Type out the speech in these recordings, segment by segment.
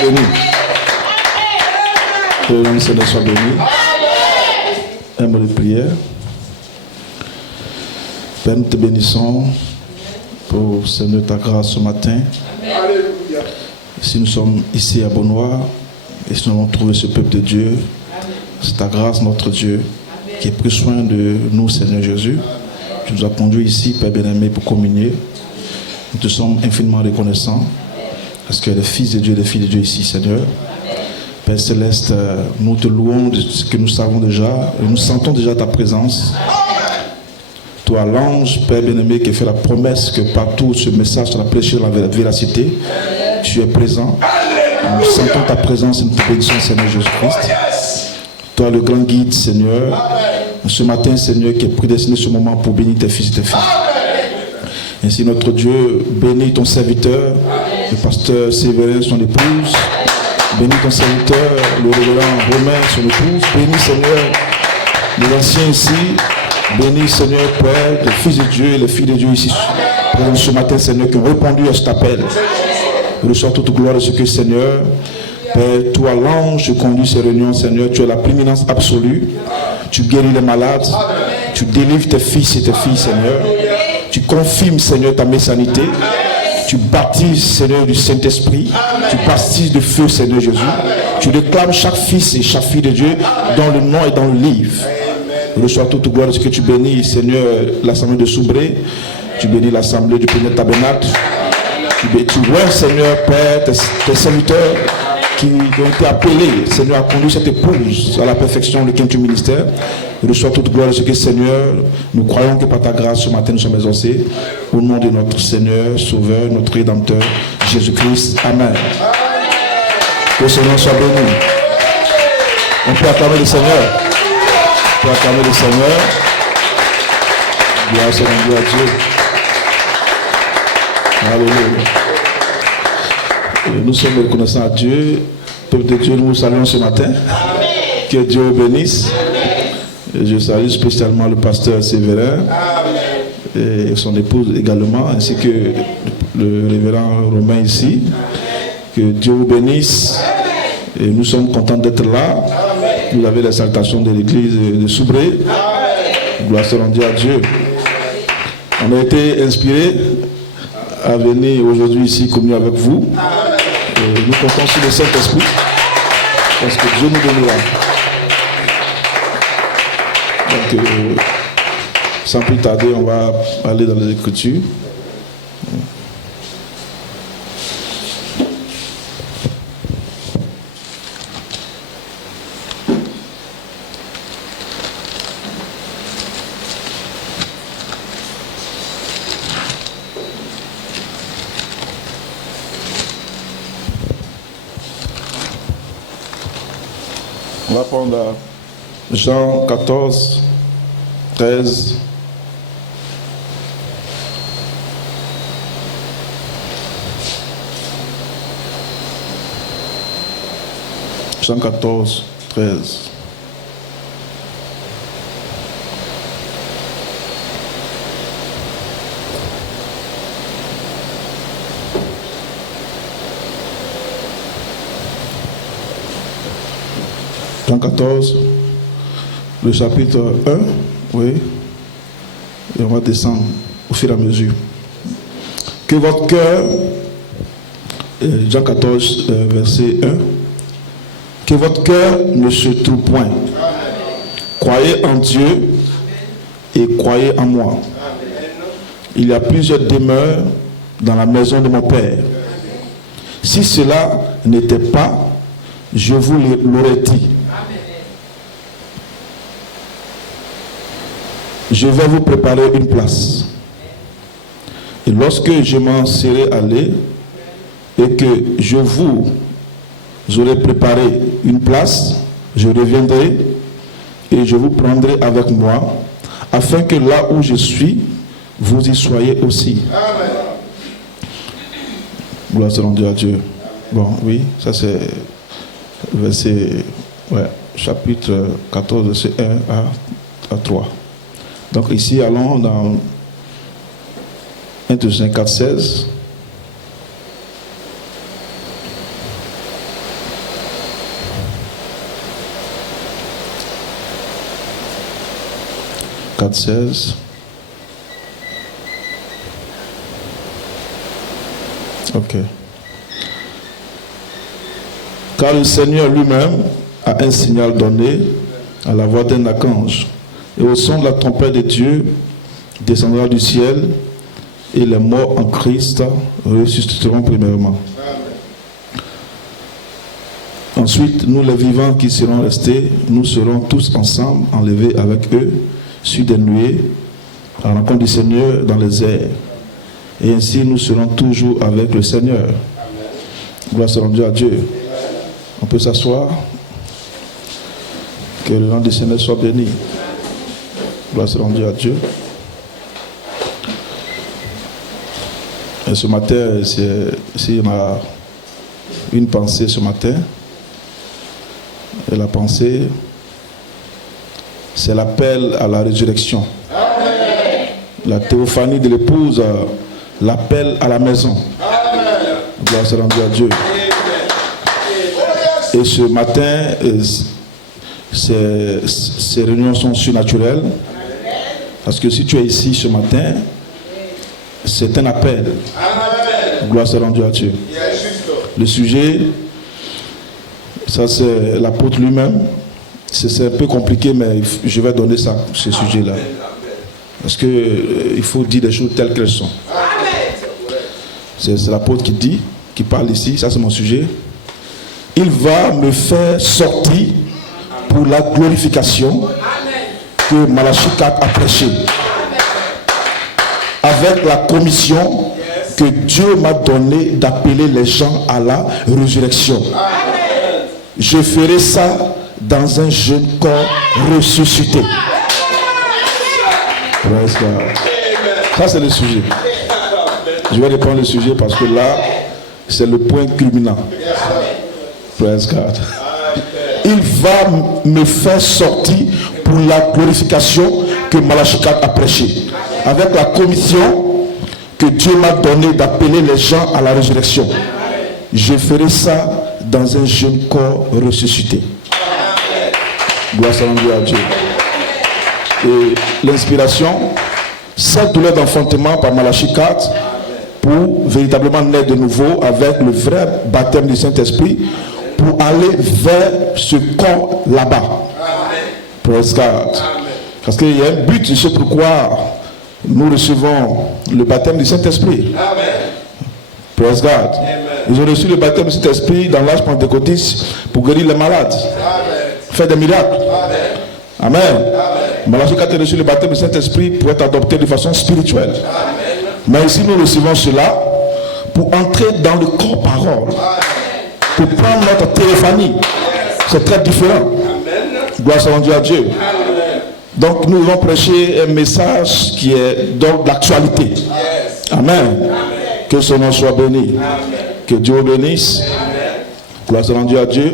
béni. Que le nom du Seigneur soit béni. Un mot de prière. Père, nous te bénissons pour Seigneur ta grâce ce matin. Alléluia. Si nous sommes ici à Beaunois et si nous avons trouvé ce peuple de Dieu, c'est ta grâce, notre Dieu, qui a pris soin de nous, Seigneur Jésus. Tu nous as conduits ici, Père bien-aimé, pour communier. Nous te sommes infiniment reconnaissants parce que les fils de Dieu et les filles de Dieu ici, Seigneur. Père Céleste, nous te louons de ce que nous savons déjà et nous sentons déjà ta présence. Toi, l'ange, Père bien-aimé, qui fait la promesse que partout ce message sera prêché dans la véracité, tu es présent. Nous sentons ta présence et nous te bénissons, Seigneur Jésus-Christ. Toi, le grand guide, Seigneur, ce matin, Seigneur, qui est prédestiné ce moment pour bénir tes fils et tes filles. Ainsi, notre Dieu, bénis ton serviteur, le pasteur Séverin, son épouse. Bénis ton serviteur, le révérend Romain, son épouse. Bénis, Seigneur, les anciens ici. Bénis, Seigneur, Père, les fils de Dieu et les filles de Dieu ici. Présents ce matin, Seigneur, qui ont répondu à cet appel. Reçois toute gloire de ce que, Seigneur, Père, toi, l'ange, tu conduis ces réunions, Seigneur. Tu as la prééminence absolue. Tu guéris les malades. Tu délivres tes fils et tes filles, Seigneur. Tu confirmes, Seigneur, ta messianité. Tu baptises, Seigneur, du Saint-Esprit. Tu baptises de feu, Seigneur Jésus. Tu réclames chaque fils et chaque fille de Dieu dans le nom et dans le livre. Reçois toute gloire de ce que tu bénis, Seigneur, l'assemblée de Soubré. Tu bénis l'assemblée du premier tabernacle. Tu vois, Seigneur, Père, tes serviteurs qui ont été appelés, Seigneur, à conduire cette épouse à la perfection du quintuple ministère. Reçois toute gloire de ce que, Seigneur, nous croyons que par ta grâce, ce matin, nous sommes exaucés. Au nom de notre Seigneur, Sauveur, notre Rédempteur, Jésus-Christ. Amen. Que ce nom soit béni. On peut acclamer le Seigneur. On peut acclamer le Seigneur. Gloire soit rendue à Dieu. Alléluia. Nous sommes reconnaissants à Dieu. Peuple de Dieu, nous vous saluons ce matin. Amen. Que Dieu vous bénisse. Et je salue spécialement le pasteur Séverin. Amen. Et son épouse également, ainsi que le révérend Romain ici. Que Dieu vous bénisse. Et nous sommes contents d'être là. Vous avez les salutations de l'église de Soubré. Gloire soit rendue à Dieu. On a été inspirés à venir aujourd'hui ici communier avec vous. Et nous comptons sur le Saint-Esprit parce que Dieu nous bénira. Donc, sans plus tarder, on va aller dans les Écritures. On va prendre Jean 14, 13. Jean 14, 13. Jean 14, le chapitre 1, oui, et on va descendre au fur et à mesure. Que votre cœur, Jean 14, verset 1, que votre cœur ne se trouble point. Croyez en Dieu et croyez en moi. Il y a plusieurs demeures dans la maison de mon Père. Si cela n'était pas, je vous l'aurais dit. Je vais vous préparer une place. Et lorsque je m'en serai allé et que je vous aurai préparé une place, je reviendrai et je vous prendrai avec moi, afin que là où je suis, vous y soyez aussi. Amen. Gloire soit rendue à Dieu. Bon, oui, ça c'est verset, chapitre 14, verset 1 à 3. Donc ici, allons dans 1 Thessaloniciens 4, 16. 4,16. Ok. Car le Seigneur lui-même a un signal donné à la voix d'un archange, et au son de la trompette de Dieu descendra du ciel, et les morts en Christ ressusciteront premièrement. Ensuite, nous les vivants qui serons restés, nous serons tous ensemble enlevés avec eux sur des nuées à la rencontre du Seigneur dans les airs. Et ainsi nous serons toujours avec le Seigneur. Gloire soit rendue à Dieu. On peut s'asseoir. Que le nom du Seigneur soit béni. Gloire soit rendue à Dieu. Et ce matin, s'il y a une pensée ce matin, et la pensée, c'est l'appel à la résurrection. Amen. La théophanie de l'épouse, l'appel à la maison. Amen. Gloire soit rendue à Dieu. Amen. Et ce matin, ces réunions sont surnaturelles. Amen. Parce que si tu es ici ce matin, c'est un appel. Amen. Gloire soit rendue à Dieu. Le sujet, ça c'est l'apôtre lui-même. C'est un peu compliqué, mais je vais donner ça, ce sujet-là. Parce qu'il faut dire des choses telles qu'elles sont. C'est l'apôtre qui dit, qui parle ici, ça c'est mon sujet. Il va me faire sortir pour la glorification que Malachie 4 a prêché. Avec la commission que Dieu m'a donnée d'appeler les gens à la résurrection. Je ferai ça dans un jeune corps ressuscité. Ça c'est le sujet. Je vais reprendre le sujet parce que là, c'est le point culminant. Praise God. Il va me faire sortir pour la glorification que Malachie 4 a prêché. Avec la commission que Dieu m'a donnée d'appeler les gens à la résurrection. Je ferai ça dans un jeune corps ressuscité. Gloire soit rendue à Dieu. Et l'inspiration, cette douleur d'enfantement par Malachie 4 pour véritablement naître de nouveau avec le vrai baptême du Saint-Esprit pour aller vers ce corps là-bas. Praise God. Parce qu'il y a un but, c'est pourquoi nous recevons le baptême du Saint-Esprit. Praise God. Ils ont reçu le baptême du Saint-Esprit dans l'âge pentecôtiste pour guérir les malades, faire des miracles. Amen. Malachie 4 a reçu le baptême du Saint-Esprit pour être adopté de façon spirituelle. Mais ici nous recevons cela pour entrer dans le corps parole, pour prendre notre téléphanie. C'est très différent. Gloire soit rendue à Dieu. Donc nous allons prêcher un message qui est d'ordre d'actualité. Amen. Que son nom soit béni. Que Dieu vous bénisse. Gloire soit rendue à Dieu.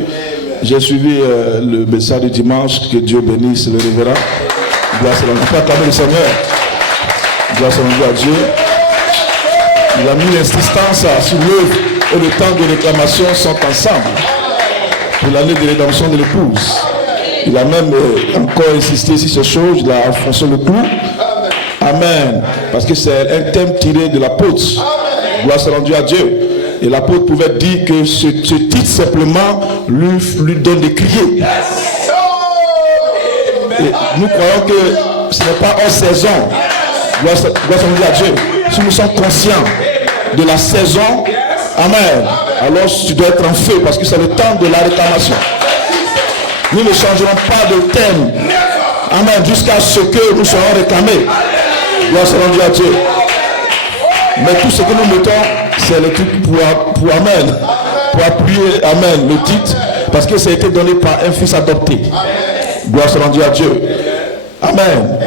J'ai suivi le message du dimanche. Que Dieu bénisse le révérend. Gloire soit rendue. On peut acclamer le Seigneur. Gloire soit rendue à Dieu. Il a mis l'insistance sur l'œuvre et le temps de réclamation sont ensemble pour l'année de rédemption de l'épouse. Il a même encore insisté sur ces choses, il a enfoncé le clou. Amen. Parce que c'est un thème tiré de l'apôtre. Gloire soit rendue à Dieu. Et l'apôtre pouvait dire que ce titre simplement lui donne des criers. Et nous croyons que ce n'est pas en saison. Gloire soit rendue à Dieu. Si nous sommes conscients de la saison, amen, alors tu dois être en feu parce que c'est le temps de la réclamation. Nous ne changerons pas de thème, amen, jusqu'à ce que nous serons réclamés. Gloire soit rendue à Dieu. Mais tout ce que nous mettons, c'est le titre pour amen, pour appuyer, amen, le titre, parce que ça a été donné par un fils adopté. Gloire soit rendue à Dieu. Amen.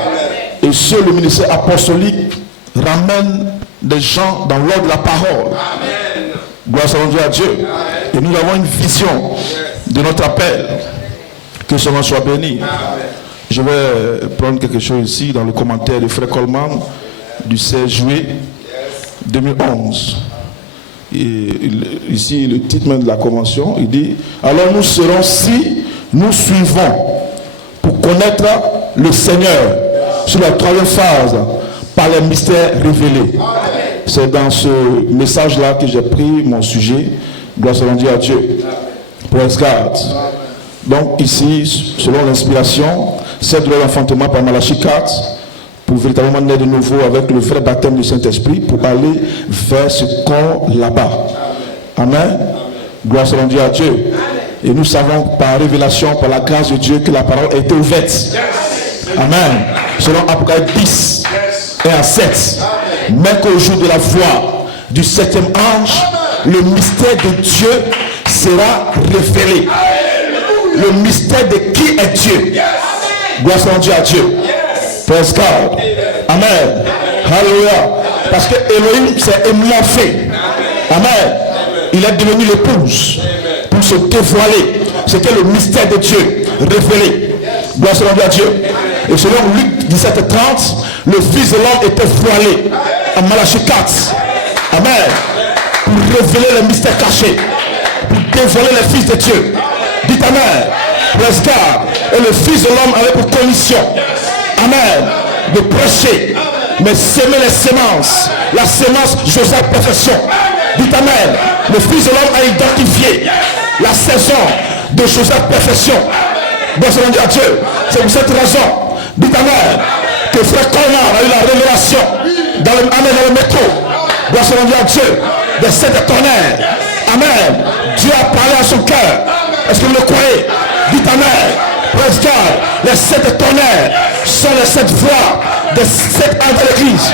Et seul le ministère apostolique ramène des gens dans l'ordre de la parole. Gloire soit rendue à Dieu. Et nous avons une vision de notre appel. Que son nom soit béni. Je vais prendre quelque chose ici dans le commentaire de Frère Coleman du 16 juillet 2011. Et ici, le titre même de la convention, il dit: alors nous serons si nous suivons pour connaître le Seigneur sur la troisième phase, par les mystères révélés. C'est dans ce message-là que j'ai pris mon sujet. Gloire soit rendue à Dieu. Praise God. Donc ici, selon l'inspiration, c'est de l'enfantement par Malachie 4, pour véritablement naître de nouveau avec le vrai baptême du Saint-Esprit, pour aller vers ce corps là-bas. Amen. Gloire soit rendue à Dieu. Et nous savons par révélation, par la grâce de Dieu, que la parole a été ouverte. Amen. Selon Apocalypse 10 et à 7. Mais qu'au jour de la voix du septième ange, le mystère de Dieu sera révélé. Le mystère de qui est Dieu. Gloire soit rendue à Dieu. Praise God. Amen. Alléluia. Parce que Elohim s'est émorphé. Amen. Il est devenu l'épouse pour se dévoiler. C'était le mystère de Dieu révélé. Gloire soit rendue à Dieu. Et selon Luc 17:30, le Fils de l'homme était voilé en Malachie 4. Amen. Pour révéler le mystère caché. Pour dévoiler les fils de Dieu. Dites Amen. Praise God. Et le Fils de l'homme avait pour commission. Amen. De prêcher. Mais s'aimer les semences. La sémence Joseph perfection. Dites Amen. Le Fils de l'homme a identifié la saison de Joseph perfection. Bon, c'est rendu à Dieu. C'est pour cette raison. Dites Amen. Que frère Conrad a eu la révélation dans le métro. Bon, c'est rendu à Dieu. Des sept tonnerres. Amen. Dieu a parlé à son cœur. Est-ce que vous le croyez? Dites Amen. Praise God. Les sept tonnerres sont les sept voix des sept âmes de l'église.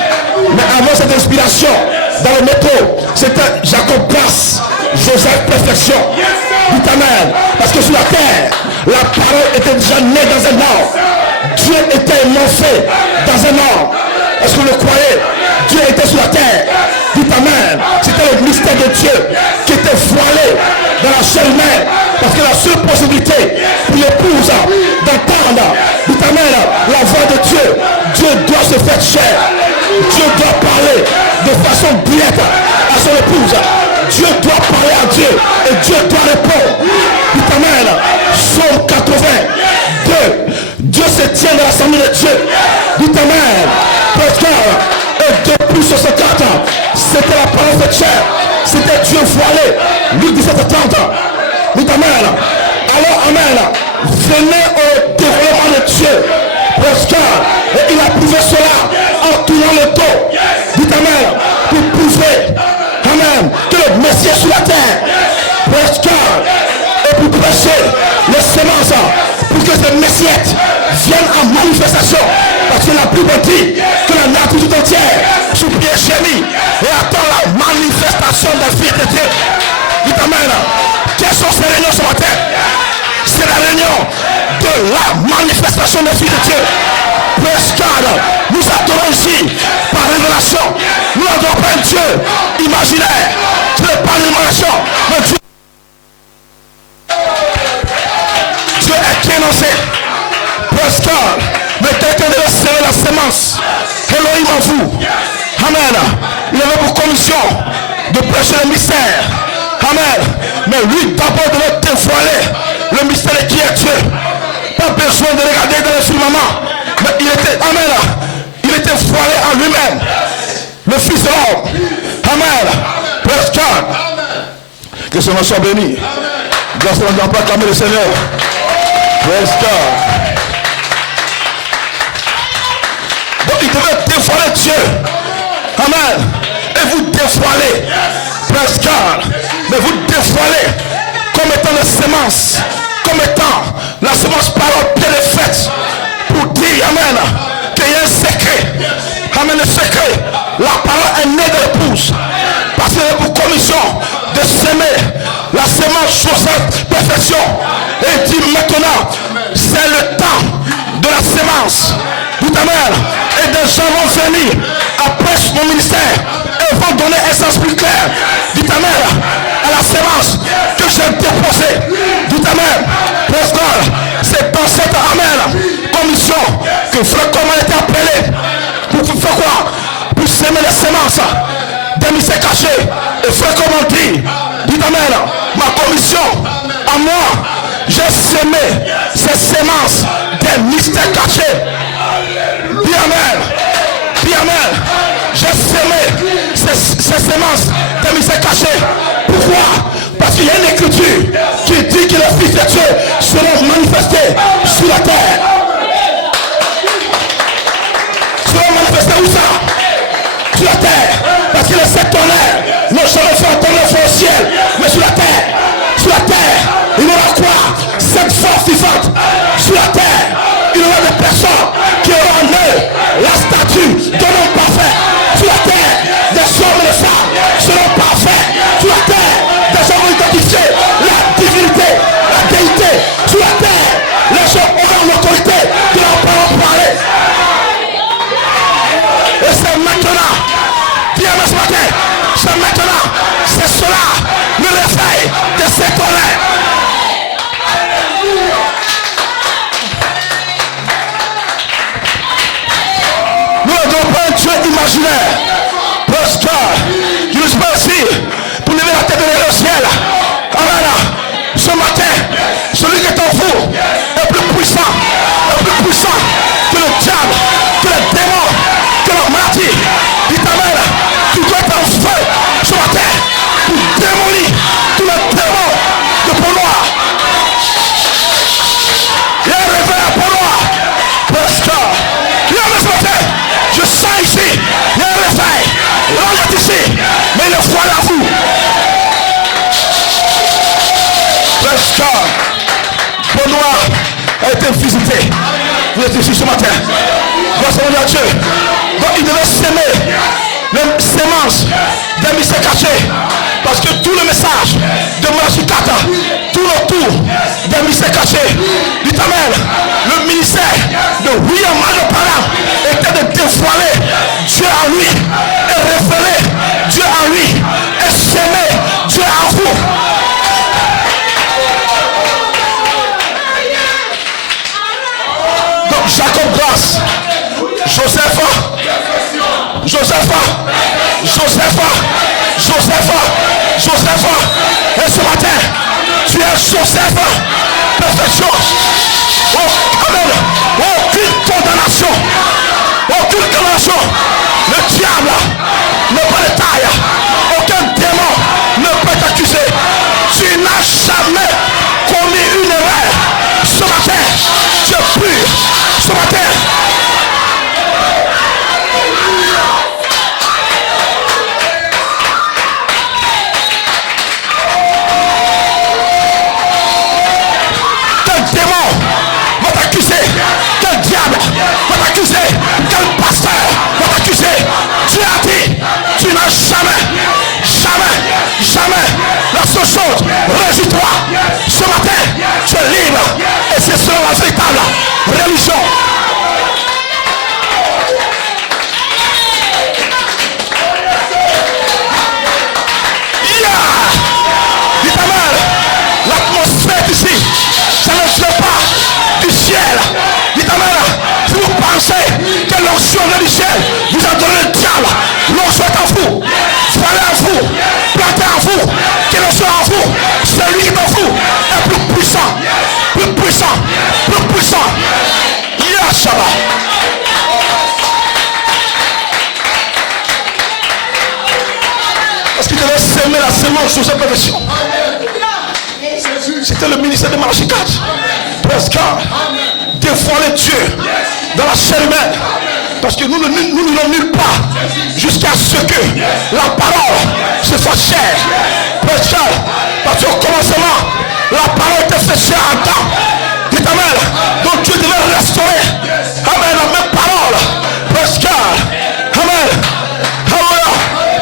Mais avant cette inspiration, dans le métro, c'était Jacob Glass, Joseph Perfection. Dites Amen. Parce que sur la terre, la parole était déjà née dans un an. Dieu était émorphé dans un an. Est-ce que vous le croyez? Dieu était sur la terre. Dites Amen. C'était le mystère de Dieu qui était voilé dans la chair humaine. Parce que la seule possibilité pour l'épouse d'entendre, dites Amen, la voix de Dieu, Dieu doit se faire chair. Dieu doit parler de façon directe à son épouse. Dieu doit parler à Dieu et Dieu doit répondre. Dites Amen. Psaume 82. Dieu se tient dans l'assemblée de Dieu. Dites Amen. Parce que depuis 64 ans, c'était la parole de chair. C'était Dieu voilé. Luc 17:30. Dites Amen. Alors Amen. Venez au développement de Dieu. Parce que il a prouvé cela en tournant le dos. Dites Amen. Pour prouver. Amen. Que le Messie est sur la terre. Parce que et pour prêcher les semences. Pour que ces messiettes viennent en manifestation. Parce que la Bible dit que la nature tout entière sous pied gémit et attend la manifestation des fils de Dieu. Dites Amen. Quelles sont ces réunions ce matin? C'est la réunion de la manifestation des fils de Dieu. Praise God. Nous adorons ici par révélation. Nous n'adorons pas un Dieu imaginaire. Ce n'est pas l'imagination, mais Dieu. Dieu est énoncé. Praise God. Mais quelqu'un devait semer la sémence. Elohim en vous. Amen. Il avait pour commission de prêcher le mystère. Amen. Mais lui d'abord devait dévoiler le mystère de qui est Dieu. Pas besoin de regarder dans le firmament. Mais il était, amen. Il était voilé en lui-même. Le Fils de l'homme. Amen. Praise God. Que ce nom soit béni. Grâce à Dieu, pas acclamer le Seigneur. Praise God. Donc il devait dévoiler Dieu. Amen. Et vous dévoilez. Praise God. Mais vous dévoilez comme étant la sémence. Comme étant la sémence parole bien faite. Pour dire, amen, qu'il y a un secret. Amen, le secret. La parole est née de l'épouse. Parce qu'il est pour commission de s'aimer la sémence Joseph perfection. Et il dit maintenant, c'est le temps de la sémence. Dites amen. Et des gens vont venir après mon ministère et vont donner un sens plus clair. Dites amen à la sémence que j'ai déposée. Dites amen. Praise God. C'est dans cette amen commission que frère Coman était appelé pour faire quoi? Pour s'aimer les sémences des mystères cachés. Et frère Coman dit, dites amen, ma commission à moi, j'ai sémé ces sémences des mystères cachés. Amen. Dis Amen. J'ai semé ces semences de misère cachée. Pourquoi? Parce qu'il y a une écriture qui dit que les fils de Dieu seront manifestés sur la terre. Seront manifestés où ça? Sur la terre. Parce que les sept tonnerres n'ont jamais fait un tonnerre au ciel, mais sur la terre. Sur la terre, il y aura quoi? Cette force vivante. Sur la terre, il y aura des personnes qui auront en eux la statue d'un homme parfait. Sur la terre, des hommes et des femmes seront parfaits. Sur la terre, des gens vont identifier la divinité, la déité. Sur la terre, les gens auront l'autorité de leur parler. Et c'est maintenant, dis-moi ce matin, c'est maintenant, c'est cela, le réveil de ces tonnerres. Nous n'avons pas un Dieu imaginaire. Parce que je ne suis pas ici pour lever la tête de au ciel. Amen. Ce matin, celui qui est en vous est plus puissant que le diable, que les démons, que la maladie. Dit Amen. Tu dois être en feu ce matin pour démolir tous les démons de peau noire. Il y a un réveil à peau noire. Parce que, il y a ce matin, je sens ici, il y a un réveil. L'ange est ici, mais il est froid à vous. Parce que, peau noire a été visité. Vous êtes ici ce matin. Grâce à Dieu. Donc il devait s'aimer les semences des mystères cachés. Parce que tout le message de Machikata tourne autour des mystères cachés. Dit Amen. Le ministère de William Manopara était de dévoiler Dieu en lui et révéler Dieu en lui et s'aimer Dieu en vous. Donc Jacob Grâce, Joseph, et ce matin, tu es Joseph, perfection. Oh, amen. Aucune condamnation. Le diable n'a pas de taille. Aucun démon ne peut t'accuser. Tu n'as jamais commis une erreur. Ce matin, tu es pur. Ce matin, quel diable va t'accuser, quel pasteur va t'accuser. Tu as dit, tu n'as jamais la seule chose. Réjouis-toi. Ce matin, tu es libre. Et c'est selon la véritable religion. Dit Amen. L'atmosphère ici, ça ne vient pas du ciel. Dit Amen. Si vous pensez que l'onction du ciel vous a donné le diable, l'onction est en vous, fallait en vous, planté en vous, que l'onction en vous, celui qui est en vous est plus puissant. Yahshua. Parce qu'il devait s'aimer la semence sous cette perfection. C'était le ministère de Malachikat. Presque dévoiler Dieu dans la chair humaine. Parce que nous n'allons nulle part jusqu'à ce que la parole se soit chère. Presque parce qu'au commencement, la parole était faite chère en temps. Dit Amen. Donc Dieu devait restaurer. Amen. La même parole. Presque. Amen.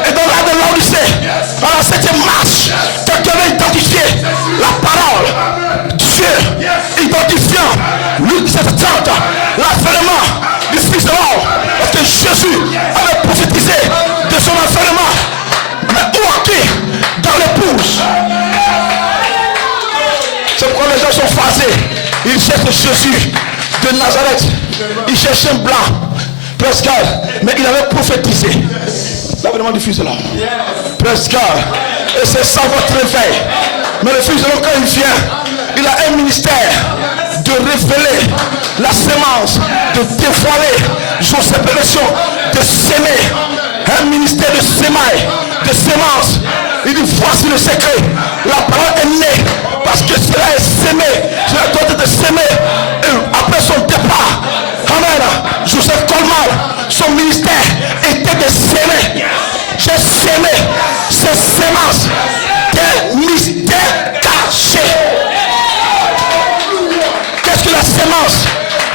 Et dans la de l'Odyssée, à la 7e marche, quelqu'un a identifié la parole. Dieu identifiant Luc 7:30, l'enfermement du Fils de l'homme. Parce que Jésus avait prophétisé de son enfermement. Mais où est-il? Dans l'épouse. C'est pourquoi les gens sont phasés. Ils cherchent Jésus de Nazareth. Ils cherchent un blanc. Presque. Mais il avait prophétisé l'avènement du Fils de l'homme. Presque. Et c'est ça votre réveil. Mais le Fils de l'homme, quand il vient, il a un ministère de révéler la sémence, de dévoiler Joseph a mission de s'aimer. Un ministère de sémailles, de sémences. Il dit voici le secret. La parole est née parce que cela est sémé. Cela doit être sémé. Et après son départ, amen, Joseph Colmar, son ministère était de s'aimer. J'ai sémé ces sémences des mystères cachés. Qu'est-ce que la sémence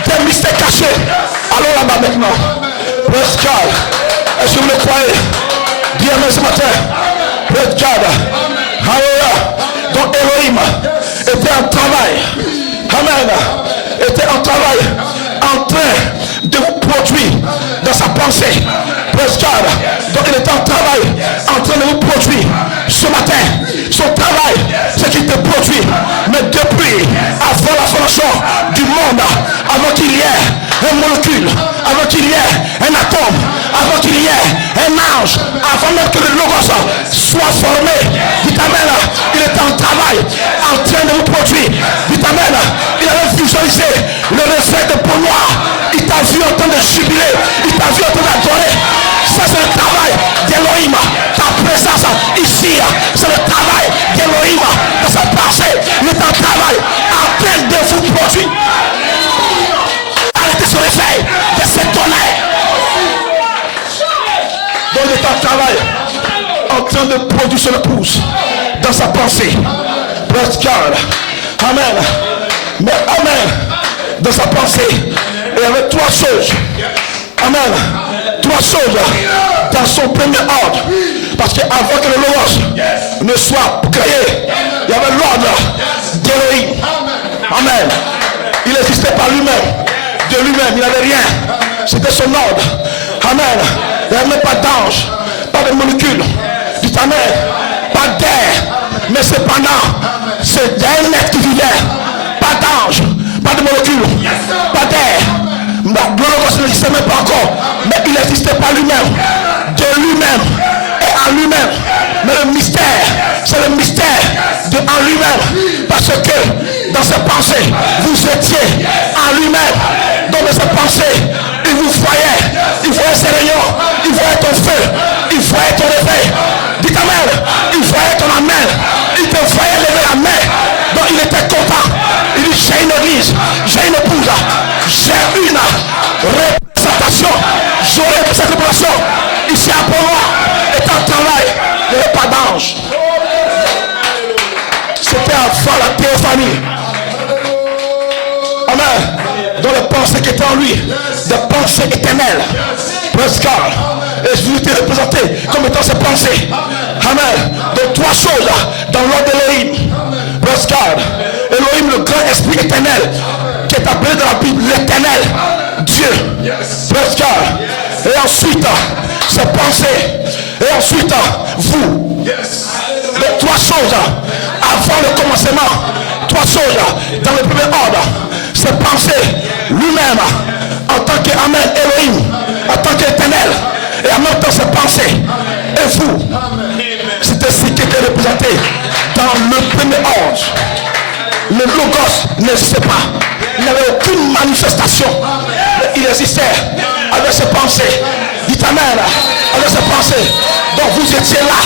des mystères cachés? Allons là-bas maintenant. Praise God. Est-ce que vous le croyez? Bien ce matin. Praise God. Alléluia. Donc Elohim était en travail. Amen. Était en travail. En train de vous produire dans sa pensée. Praise God. Donc il était en travail. En train de vous produire. Ce matin, son travail, c'est qu'il te produit. Mais depuis, avant la fondation du monde, avant qu'il y ait un molécule, avant qu'il y ait un atome, avant qu'il y ait un ange, avant même que le logos soit formé, dit amen, il est en travail, en train de vous produire. Dit amen, il avait visualisé le réveil de peau noire. Il t'a vu en train de jubiler, il t'a vu en train d'adorer. Ça c'est le travail d'Elohim. Ta présence ici, c'est le travail d'Elohim dans sa pensée. Il est en travail, en train de vous produire. Arrêtez ce réveil de s'étonner. Donc il est en travail, en train de produire son épouse dans sa pensée. Praise God. Amen. Mais amen. Dans sa pensée, il y avait trois choses. Amen. Trois choses dans son premier ordre. Parce qu'avant que le logos ne soit créé, il y avait l'ordre d'Elohim. Amen. Il existait par lui-même. De lui-même, il n'avait rien. C'était son ordre. Amen. Il n'y avait même pas d'ange, pas de molécules. Dit amen. Pas d'air. Mais cependant, c'est un être qui vivait. Pas d'ange, pas de molécules, pas d'air. Le logos n'existait même pas encore. Mais il existait par lui-même. De lui-même et en lui-même. Mais le mystère, c'est le mystère de en lui-même. Parce que dans ses pensées, vous étiez en lui-même. Dans ses pensées, il vous voyait. Il voyait ses rayons. Il voyait ton feu. Il voyait ton réveil. Dites amen. Il voyait ton amen. Il te voyait lever la main. Donc il était content. Il dit j'ai une église. J'ai une épouse. J'ai une représentation. J'aurai cette représentation. Ici à Polois est en travail. Il n'y avait pas d'ange. C'était avant la théophanie. Amen. Dans les pensées qui étaient en lui, des pensées éternelles. Praise God. Et je vous ai représenté comme étant ses pensées. Amen. Donc trois choses dans l'ordre d'Elohim. Praise God. Elohim, le grand esprit éternel, qui est appelé dans la Bible l'éternel Dieu. Praise God. Et ensuite, ses pensées. Et ensuite, vous. Donc trois choses avant le commencement. Trois choses dans le premier ordre. Ses pensées, lui-même, en tant qu'Amen Elohim, en tant qu'éternel, et en même temps ses pensées, et vous, c'était ce qui était représenté dans le premier ordre. Le logos n'existait pas, il n'avait aucune manifestation, mais il existait avec ses pensées. Dites amen, avec ses pensées. Donc vous étiez là,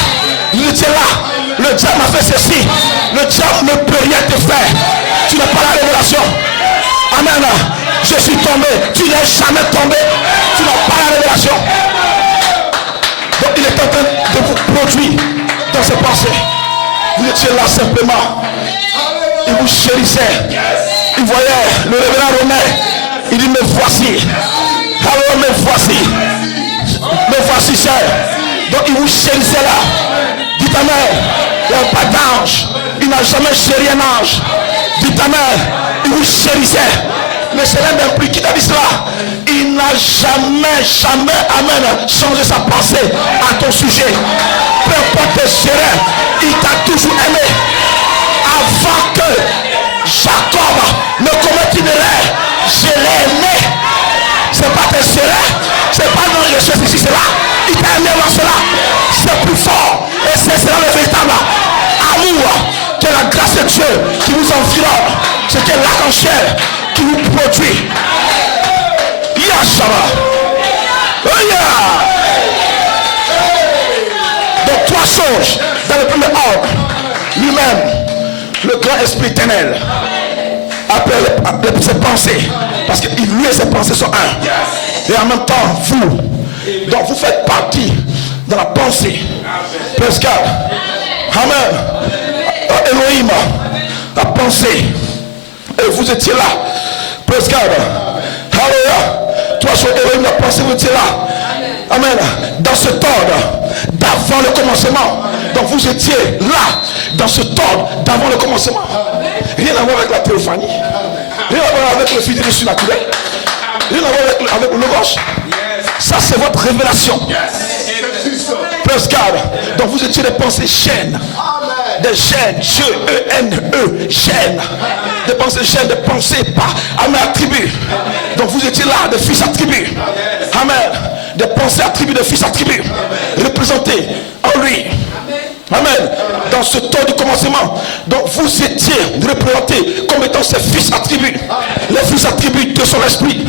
vous étiez là. Le diable a fait ceci, le diable ne peut rien te faire. Tu n'as pas la révélation. Amen. Je suis tombé. Tu n'es jamais tombé. Tu n'as pas la révélation. Donc il est en train de vous produire dans ses pensées. Vous étiez là simplement. Il vous chérissait. Il voyait le révérend Romain. Il dit, mais voici. Alors me voici. Me voici, cher. Donc il vous chérissait là. Dites amen. Il n'y a pas d'ange. Il n'a jamais chéri un ange. Dites amen. Il vous chérissait. Mais c'est l'un des plus qui t'a dit cela. Il n'a jamais, amen, changé sa pensée à ton sujet. Peu importe tes erreurs, il t'a toujours aimé. Avant que Jacob ne commette une erreur, je l'ai aimé. C'est pas tes erreurs, c'est pas non, je suis ici, c'est là. Il t'a aimé avant cela. C'est plus fort. Et c'est cela le véritable amour. Que la grâce de Dieu qui vous environne, c'est que l'arc-en-ciel qui vous produit. Yashaba. Oh yeah! Donc trois choses dans le premier ordre. Lui-même, le grand esprit éternel, appelle ses pensées. Parce que lui et ses pensées sont un. Et en même temps, vous. Donc vous faites partie de la pensée. Praise God. Amen. Elohim a pensé. Et vous étiez là. Praise God. Alléluia. Toi, sur Elohim a pensé, vous étiez là. Amen. Dans ce ordre, d'avant le commencement. Donc vous étiez là, dans ce ordre, d'avant le commencement. Rien à voir avec la théophanie. Rien à voir avec le fidèle surnaturel. Rien à voir avec le logos. Ça, c'est votre révélation. Praise God. Donc vous étiez des pensées chaînes. Des chaînes, G-E-N-E, chaînes. Des pensées chaînes, des pensées pas. Amen, attributs. Donc vous étiez là, des fils attributs. Amen. Des pensées attribuées, des fils attribués. Représentés en lui. Amen. Dans ce temps du commencement. Donc vous étiez représentés comme étant ses fils attribués. Les fils attribués de son esprit.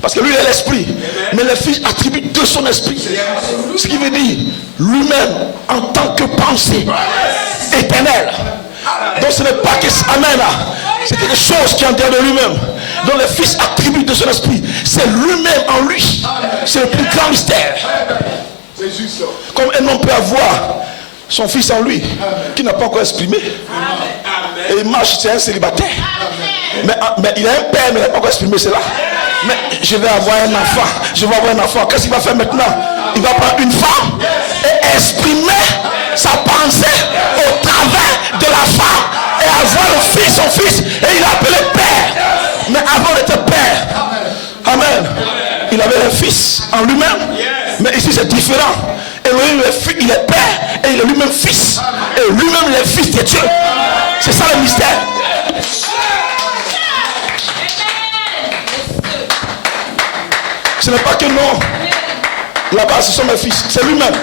Parce que lui est l'esprit. Mais les fils attribués de son esprit. Ce qui veut dire lui-même en tant que pensée éternelle. Donc ce n'est pas que Amen. C'est quelque chose qui est en dehors de lui-même. Donc les fils attribués de son esprit. C'est lui-même en lui. C'est le plus grand mystère. Comme un homme peut avoir son fils en lui qui n'a pas encore exprimé. Et il marche, c'est un célibataire. Mais il a un père, mais il n'a pas encore exprimé cela. Mais je vais avoir un enfant. Je vais avoir un enfant. Qu'est-ce qu'il va faire maintenant? Il va prendre une femme et exprimer sa pensée au travers de la femme. Et avoir le fils, son fils. Et il a appelé père. Mais avant d'être père, amen, il avait un fils en lui-même. Mais ici c'est différent. Elohim, il est père et il est lui-même fils. Et lui-même il est fils de Dieu. C'est ça le mystère. Ce n'est pas que non. Là-bas, ce sont mes fils. C'est lui-même.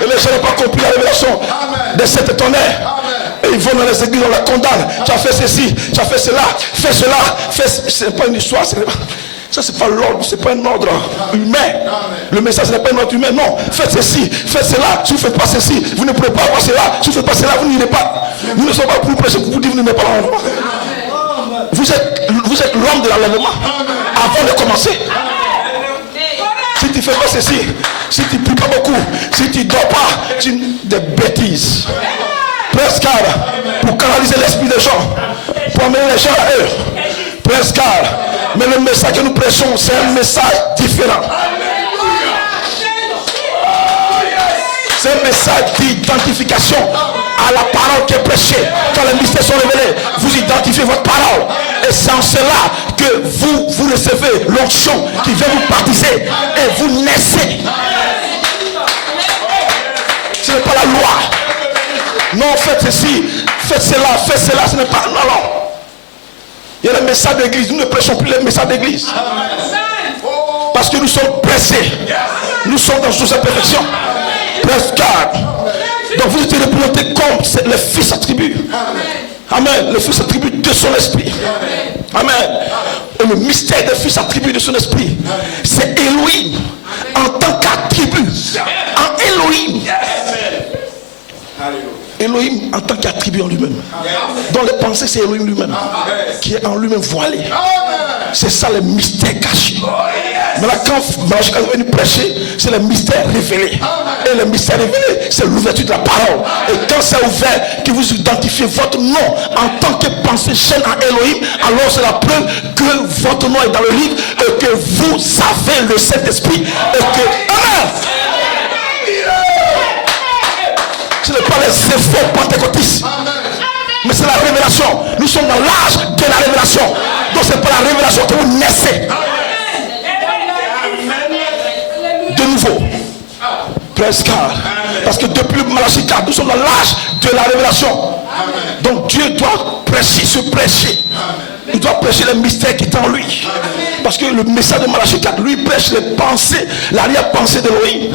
Et les gens n'ont pas compris la révélation de cet tonnerre. Et ils vont dans les églises, on la condamne. Tu as fait ceci, tu as fait cela, fais cela. C'est pas une histoire. Ça, c'est pas l'ordre, c'est pas un ordre humain. Le message, ce n'est pas un ordre humain. Non, faites ceci, faites cela. Si vous ne faites pas ceci, vous ne pourrez pas avoir cela. Si vous ne faites pas cela, vous n'irez pas. Nous ne sommes pas pour prêcher pour vous dire, vous n'irez pas dans l'endroit. Vous êtes l'homme de l'enlèvement avant de commencer. Si tu ne fais pas ceci, si tu ne pries pas beaucoup, si tu ne dors pas, des bêtises. Presque pour canaliser l'esprit des gens, pour amener les gens à eux. Presque. Mais le message que nous prêchons, c'est un message différent. C'est un message d'identification à la parole qui est prêchée. Quand les mystères sont révélés, vous identifiez votre parole. Et c'est en cela que vous recevez l'onction qui vient vous baptiser et vous naissez. Ce n'est pas la loi. Non, faites ceci, faites cela, ce n'est pas. Non. Il y a le message d'église. Nous ne prêchons plus les messages d'église. Parce que nous sommes pressés. Nous sommes dans toute sa perfection. Presque. Donc vous êtes représentés comme le fils attribué. Amen. Le fils attribué de son esprit. Amen. Et le mystère des fils attribués de son esprit, c'est Elohim en tant qu'attribut. En Elohim. Elohim en tant qu'attribut en lui-même. Dans les pensées, c'est Elohim lui-même qui est en lui-même voilé. C'est ça le mystère caché. Maintenant, quand Malachie est venu prêcher, c'est le mystère révélé. Et le mystère révélé, c'est l'ouverture de la parole. Et quand c'est ouvert, que vous identifiez votre nom en tant que pensée chaîne à Elohim, alors c'est la preuve que votre nom est dans le livre et que vous avez le Saint-Esprit. Et que. Amen! Ce n'est pas les efforts pentecôtistes, mais c'est la révélation. Nous sommes dans l'âge de la révélation. Donc c'est pas la révélation que vous naissez de nouveau. Presque. Parce que depuis Malachie 4, nous sommes dans l'âge de la révélation. Donc Dieu doit prêcher, se prêcher. Il doit prêcher les mystères qui est en lui. Parce que le message de Malachie 4, lui prêche les pensées, l'arrière-pensée d'Elohim.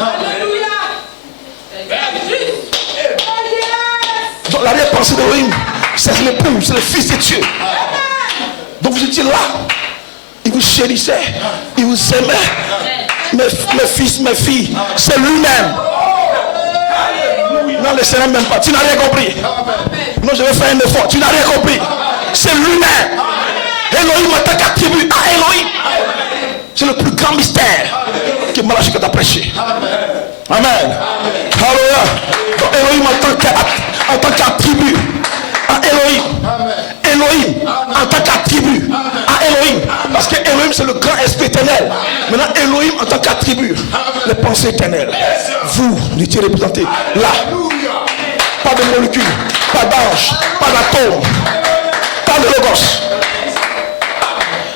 Donc l'arrière-pensée d'Elohim, c'est l'époux, c'est le fils de Dieu. Donc vous étiez là. Il vous chérissait. Il vous aimait. Mes fils, mes filles, c'est lui-même. Non, le Seigneur même pas. Tu n'as rien compris. Non, je vais faire un effort. Tu n'as rien compris. C'est lui-même. Elohim en tant qu'attribut à Elohim. C'est le plus grand mystère que Malachi t'a prêché. Amen. Alléluia. Donc Elohim en tant qu'attribut à Elohim. Elohim en tant qu'attribut à Elohim. Parce que Elohim c'est le grand esprit éternel. Maintenant Elohim en tant qu'attribut, les pensées éternelles. Vous étiez représentés là. Pas de molécules, pas d'ange, pas d'atome, pas de logos.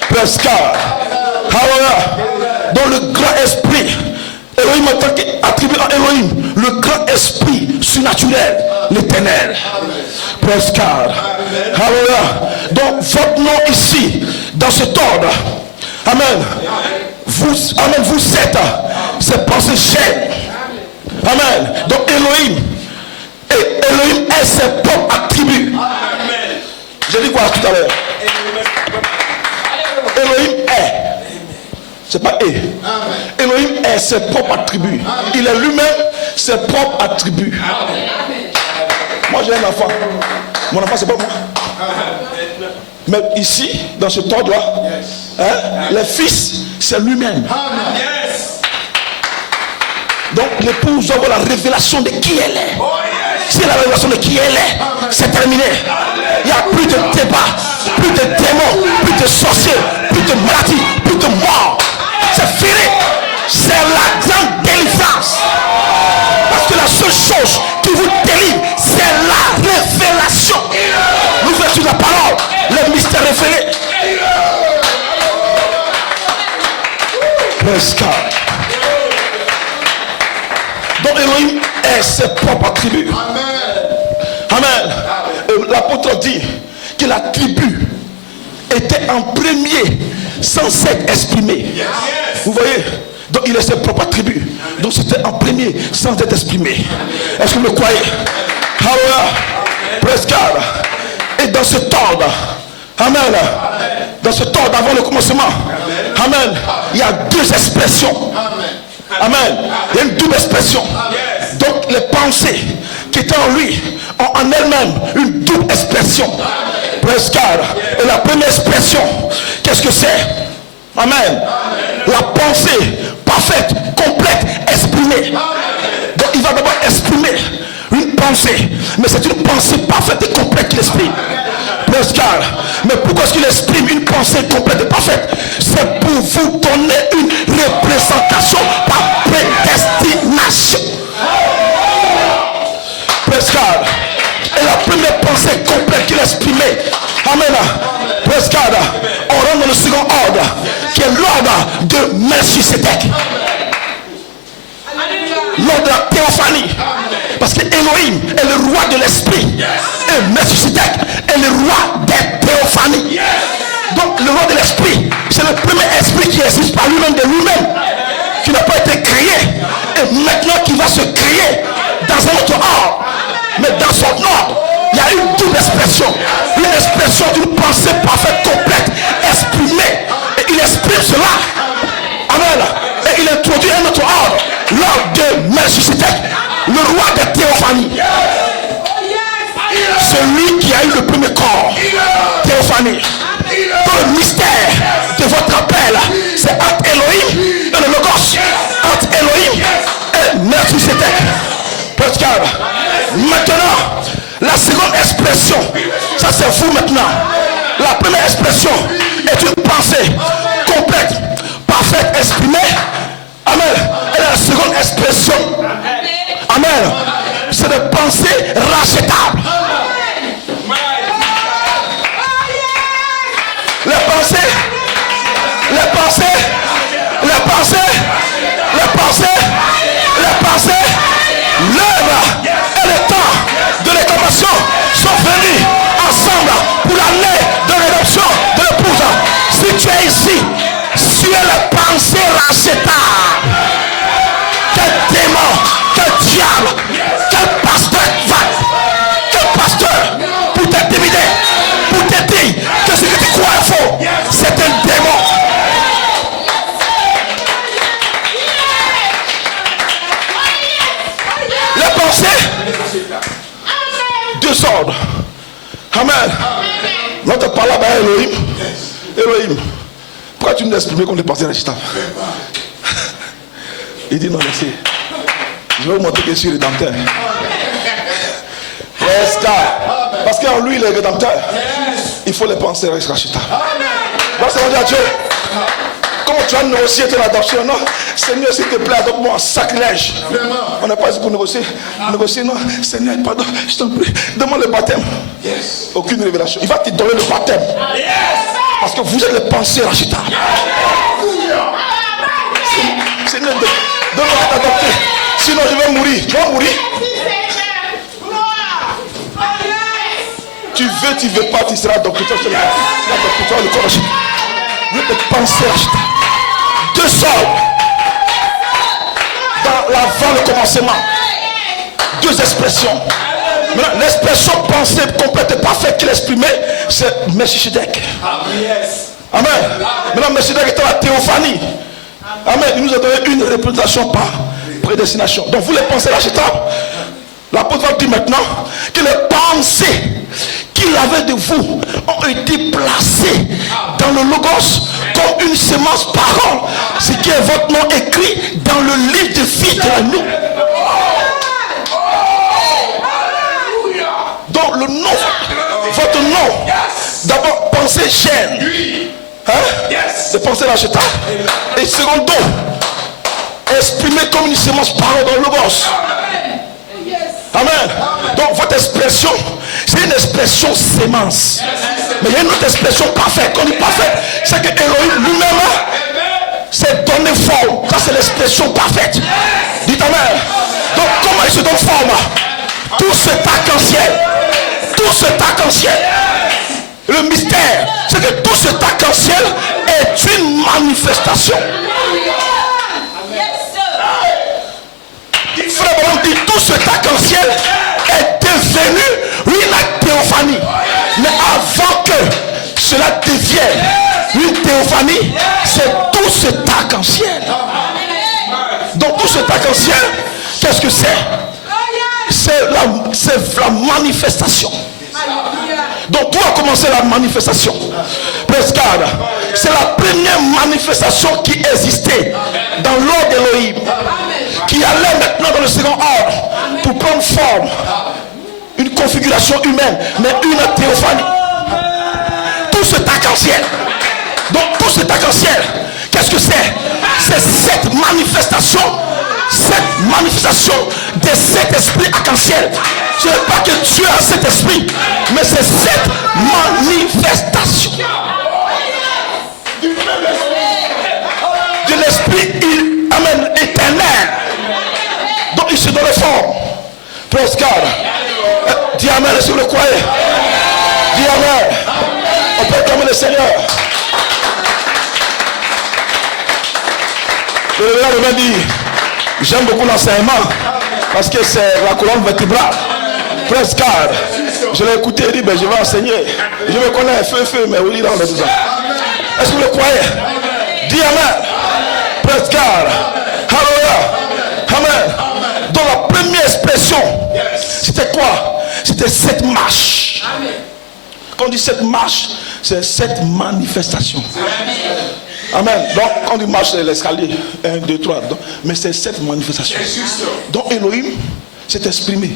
Presque. Alléluia. Dans le grand esprit, Elohim en tant qu'attribut à Elohim, le grand esprit surnaturel, l'éternel. Presque. Alléluia. Donc votre nom ici, dans cet ordre, amen. Vous êtes ces pensées chaînes. Amen. Donc Elohim est ses propres attributs. J'ai dit quoi tout à l'heure? Elohim est. C'est pas et. Elohim est ses propres attributs. Il est lui-même ses propres attributs. Moi j'ai un enfant. Mon enfant c'est pas moi. Mais ici, dans ce ordre-là, les fils, c'est lui-même. Donc l'épouse doit avoir la révélation de qui elle est. Si la révélation de qui elle est, c'est terminé. Il n'y a plus de débat, plus de démons, plus de sorciers, plus de maladies, plus de mort. C'est fini. C'est la grande délivrance. Parce que la seule chose qui vous délivre, c'est la révélation. L'ouverture de la parole, le mystère révélé. Presque. Donc Elohim est ses propres attributs. Amen. L'apôtre dit que l'attribut était en premier sans être exprimé. Vous voyez? Donc il est ses propres attributs. Donc c'était en premier sans être exprimé. Est-ce que vous le croyez? Alléluia. Presque. Et dans cet ordre, amen. Dans cet ordre avant le commencement, amen. Il y a deux expressions. Amen. Il y a une double expression. Donc les pensées qui étaient en lui ont en elles-mêmes une double expression. Presque. Et la première expression, qu'est-ce que c'est? Amen. La pensée parfaite, complète, exprimée. Donc il va d'abord exprimer une pensée, mais c'est une pensée parfaite et complète qu'il exprime. Presque. Mais pourquoi est-ce qu'il exprime une pensée complète et parfaite? C'est pour vous donner une représentation par prédestination. Presque. Et la première pensée complète qu'il exprimait, amen. Presque. On rentre dans le second ordre, qui est l'ordre de Melchisédek. L'ordre de la théophanie. Parce que Elohim est le roi de l'esprit. Et Melchisédek est le roi des théophanies. Donc le roi de l'esprit, c'est le premier esprit qui existe par lui-même de lui-même. Qui n'a pas été créé. Et maintenant qui va se créer dans un autre ordre. Mais dans son ordre, il y a une double expression. Une expression d'une pensée parfaite, complète, exprimée. Et il exprime cela. Amen. Et il introduit un autre ordre. L'ordre de Melchisédek, le roi des théophanies. Celui qui a eu le premier corps, théophanie. Dans le mystère de votre appel, c'est entre Elohim et le Logos. Entre Elohim et Melchisédek. Pascal. Maintenant, la seconde expression, ça c'est vous maintenant. La première expression est une pensée complète, parfaite, exprimée. Amen. Et la seconde expression, amen, c'est de pensée rachetables. L'œuvre et le temps de l'économation sont venus ensemble pour l'année de rédemption de l'épouse. Si tu es ici, tu es la pensée rachetable. Quel démon, quel diable, quel pasteur pour t'intimider, pour te dire que ce que tu crois est faux, c'est un démon. deux ordres. Amen. Notre parole à Elohim. Elohim. Pourquoi tu nous as exprimé qu'on est passé à la chita? Il dit non, merci. Je vais vous montrer que je suis rédempteur. Parce qu'en lui, il est rédempteur. Il faut les penser avec la chita. Donc, c'est mon Dieu. Comment tu vas négocier ton adoption? Non, Seigneur, s'il te plaît, adopte-moi en sacrilège. On n'est pas ici pour négocier. Négocier, non. Seigneur, pardon, je t'en prie. Demande le baptême. Aucune révélation. Il va te donner le baptême. Parce que vous êtes les pensées Rachita. Seigneur, donne-moi à t'adopter. Sinon, je vais mourir. Tu vas mourir. Tu veux pas, tu seras adopté. Tu vas le corps Rachita. Vous êtes les pensées Rachita. Deux sortes. Dans l'avant le commencement. Deux expressions. Maintenant, l'expression pensée complète et parfaite qu'il exprimait, c'est Melchisedec. Amen. Maintenant, Melchisedec était la théophanie. Amen. Il nous a donné une représentation par prédestination. Donc, vous les pensez là, l'apôtre dit maintenant que les pensées qu'il avait de vous ont été placées dans le Logos comme une semence parole. Ce qui est votre nom écrit dans le livre de vie de l'agneau. Donc le nom, votre nom, d'abord pensée gêne. De penser la chita. Et secondo, exprimer comme une semence parole dans le Logos. Amen. Donc votre expression, c'est une expression sémence. Mais il y a une autre expression parfaite. Quand on dit parfaite, c'est que Elohim lui-même s'est donné forme. Ça c'est l'expression parfaite. Dites amen. Donc comment il se donne forme? Tout cet arc-en-ciel. Tout cet arc-en-ciel. Le mystère, c'est que tout cet arc-en-ciel est une manifestation. Frère, dit tout cet arc-en-ciel est devenu une théophanie. Mais avant que cela devienne une théophanie, c'est tout cet arc-en-ciel. Donc tout cet arc-en-ciel, qu'est-ce que c'est? C'est la manifestation. Donc tout a commencé la manifestation. C'est la première manifestation qui existait dans l'ordre d'Elohim, qui allait maintenant dans le second ordre pour prendre forme, une configuration humaine, mais une théophanie. Tout cet arc-en-ciel. Donc tout cet arc-en-ciel, qu'est-ce que c'est? C'est cette manifestation de cet esprit arc-en-ciel. Ce n'est pas que Dieu a cet esprit, mais c'est cette manifestation de l'esprit éternel. Donc il se donne forme. Praise God. Dis amen si vous le croyez. Dis amen. On peut acclamer le Seigneur. Le révérend dit, j'aime beaucoup l'enseignement parce que c'est la colonne vertébrale. Praise God. Je l'ai écouté et dit, ben, je vais enseigner. Je me connais, feu, mais oui, dans les deux ans. Est-ce que vous le croyez? Dis amen. Praise God. Hallelujah. Amen. Donc la première expression, c'était quoi? C'était cette marche. Quand on dit cette marche, c'est cette manifestation. Amen. Donc quand on dit marche, c'est l'escalier. 1, 2, 3. Mais c'est cette manifestation. Donc Elohim s'est exprimé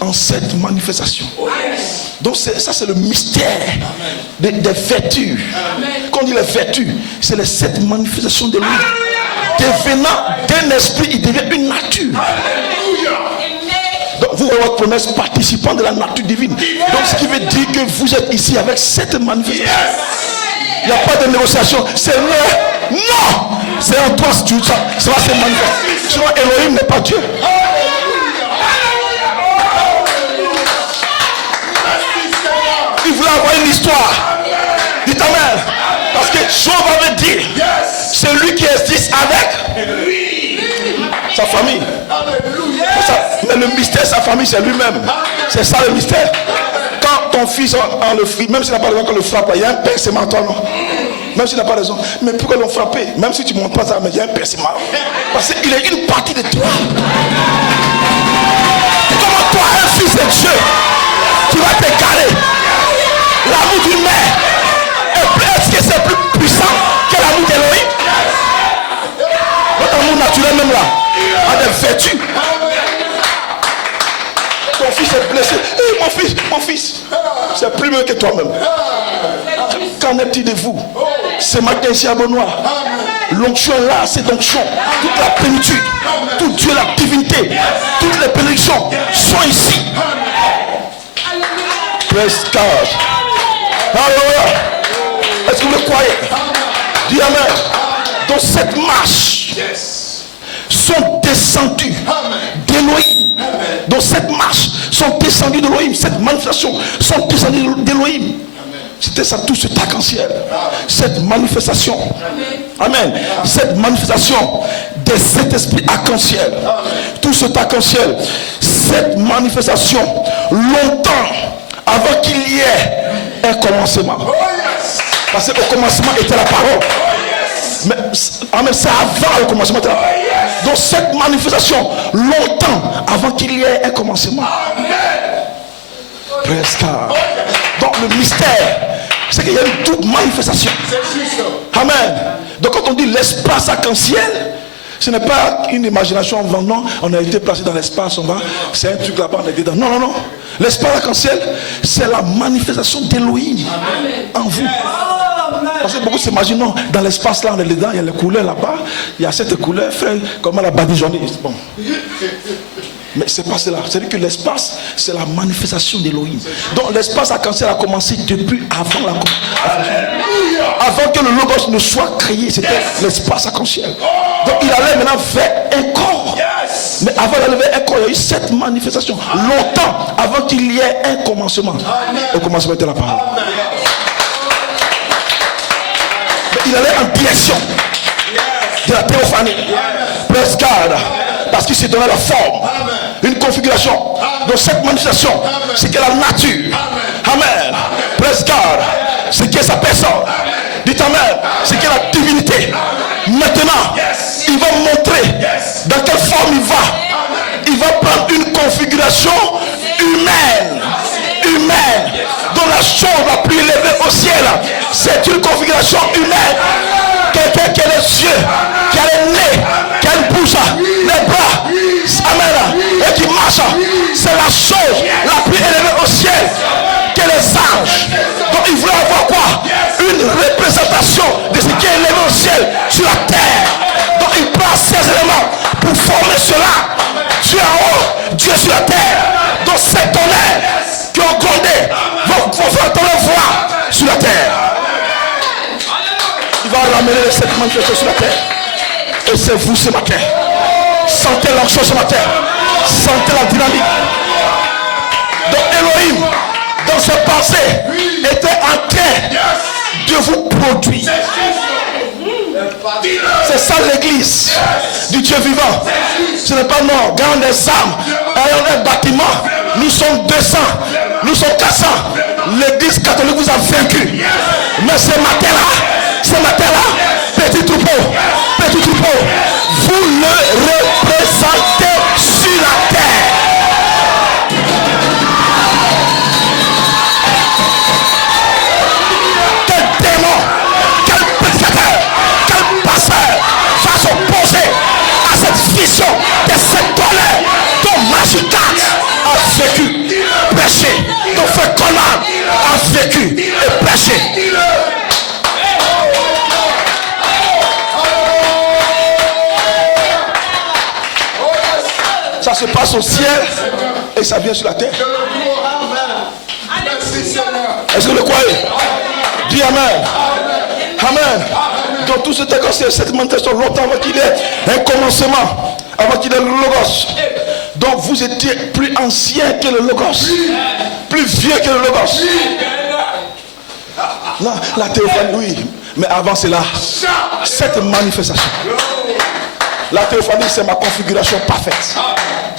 en cette manifestation. Donc ça c'est le mystère des vertus. Quand on dit les vertus, c'est les 7 manifestations de lui. Devenant d'un esprit, il devient une nature. Donc vous avez votre promesse participant de la nature divine. Donc ce qui veut dire que vous êtes ici avec cette manifestation. Il n'y a pas de négociation. Seigneur, non. C'est en toi, ça va se manifester. Sinon Elohim n'est pas Dieu. Il voulait avoir une histoire. Dites amen. Parce que Job avait dit, c'est lui qui existe avec sa famille. Mais le mystère, sa famille, c'est lui-même. C'est ça le mystère. Quand ton fils en le frappe, même s'il n'a pas raison qu'on le frappe, il y a un percement toi, non? Même s'il n'a pas raison. Mais pourquoi l'ont frappé? Même si tu ne montres pas ça, mais il y a un percement. Parce qu'il est une partie de toi. vêtu. Ton fils est blessé. Mon fils, c'est plus mieux que toi-même. Qu'en est-il de vous? Ce matin ici à Benoît, l'onction est là, c'est l'onction. Toute la plénitude, tout Dieu, la divinité, toutes les bénédictions sont ici. Praise God. Alléluia. Est-ce que vous le croyez? Dis amen. Dans cette marche sont descendus d'Élohim. Dans cette marche sont descendus d'Élohim. Cette manifestation sont descendus d'Élohim. C'était ça, tout cet arc-en-ciel. Cette manifestation. Amen. Cette manifestation de cet esprit arc-en-ciel. Tout cet arc-en-ciel. Cette manifestation, longtemps avant qu'il y ait un commencement. Parce qu'au commencement était la parole. Mais amen, c'est avant le commencement. Donc cette manifestation, longtemps avant qu'il y ait un commencement. Presque. Donc le mystère, c'est qu'il y a une toute manifestation. Amen. Donc quand on dit l'espace arc-en-ciel, ce n'est pas une imagination en vendant, on a été placé dans l'espace, on va, c'est un truc là-bas, on est dedans. Non, non, non. L'espace arc-en-ciel, c'est la manifestation d'Élohim en vous. Parce que beaucoup s'imaginent, non, dans l'espace là, on est dedans, il y a les couleurs là-bas, il y a cette couleur, frère, comment la badigeonnée. Bon. Mais c'est pas cela. C'est-à-dire que l'espace, c'est la manifestation d'Élohim. Donc l'espace arc-en-ciel a commencé depuis avant avant que le Logos ne soit créé. C'était l'espace arc-en-ciel. Donc il allait maintenant vers un corps. Mais avant d'aller vers un corps, il y a eu cette manifestation. Longtemps avant qu'il y ait un commencement. Le commencement était la parole. Mais il allait en direction de la théophanie. Praise God. Parce qu'il s'est donné la forme, une configuration. Donc cette manifestation, c'est que la nature. Amen. Praise God. C'est que sa personne. Dites amen. C'est que la divinité. Maintenant, il va montrer dans quelle forme il va. Il va prendre une configuration humaine. Humaine. Dont la chose la plus élevée au ciel, c'est une configuration humaine. Quelqu'un qui a les yeux, qui a les nez, qui a une bouche, les bras, amen, et qui marche, c'est la chose la plus élevée au ciel que les anges. Donc il voulait avoir quoi? Une représentation de ce qui est élevé au ciel sur la terre. Donc il prend ces éléments pour former cela. Dieu en haut, Dieu sur la terre. Donc cet honneur qui ont grondé vont faire ton voir sur la terre. Il va ramener cette manifestation sur la terre. Et c'est vous ce matin. Sentez l'onction ce matin. Sentez la dynamique. Donc Elohim, dans ses pensées, était en train de vous produire. C'est ça l'église du Dieu vivant. Ce n'est pas non, quand des âmes, un bâtiment, nous sommes 200, nous sommes 400. L'église catholique vous a vaincu. Mais ce matin-là, petit troupeau, vous le représentez sur la terre. Quel démon, quel prédicateur, quel pasteur va s'opposer à cette vision de cette colère dont Magicat a vécu, prêché, dont Frère Conan a vécu et prêché. Ça se passe au ciel et ça vient sur la terre. Est-ce que vous le croyez? Dis amen. Amen. Donc tout cet accord, cette manifestation longtemps avant qu'il ait un commencement, avant qu'il ait le Logos. Donc vous étiez plus ancien que le Logos, plus vieux que le Logos. Non, la théophanie, oui. Mais avant cela, cette manifestation. La théophanie, c'est ma configuration parfaite.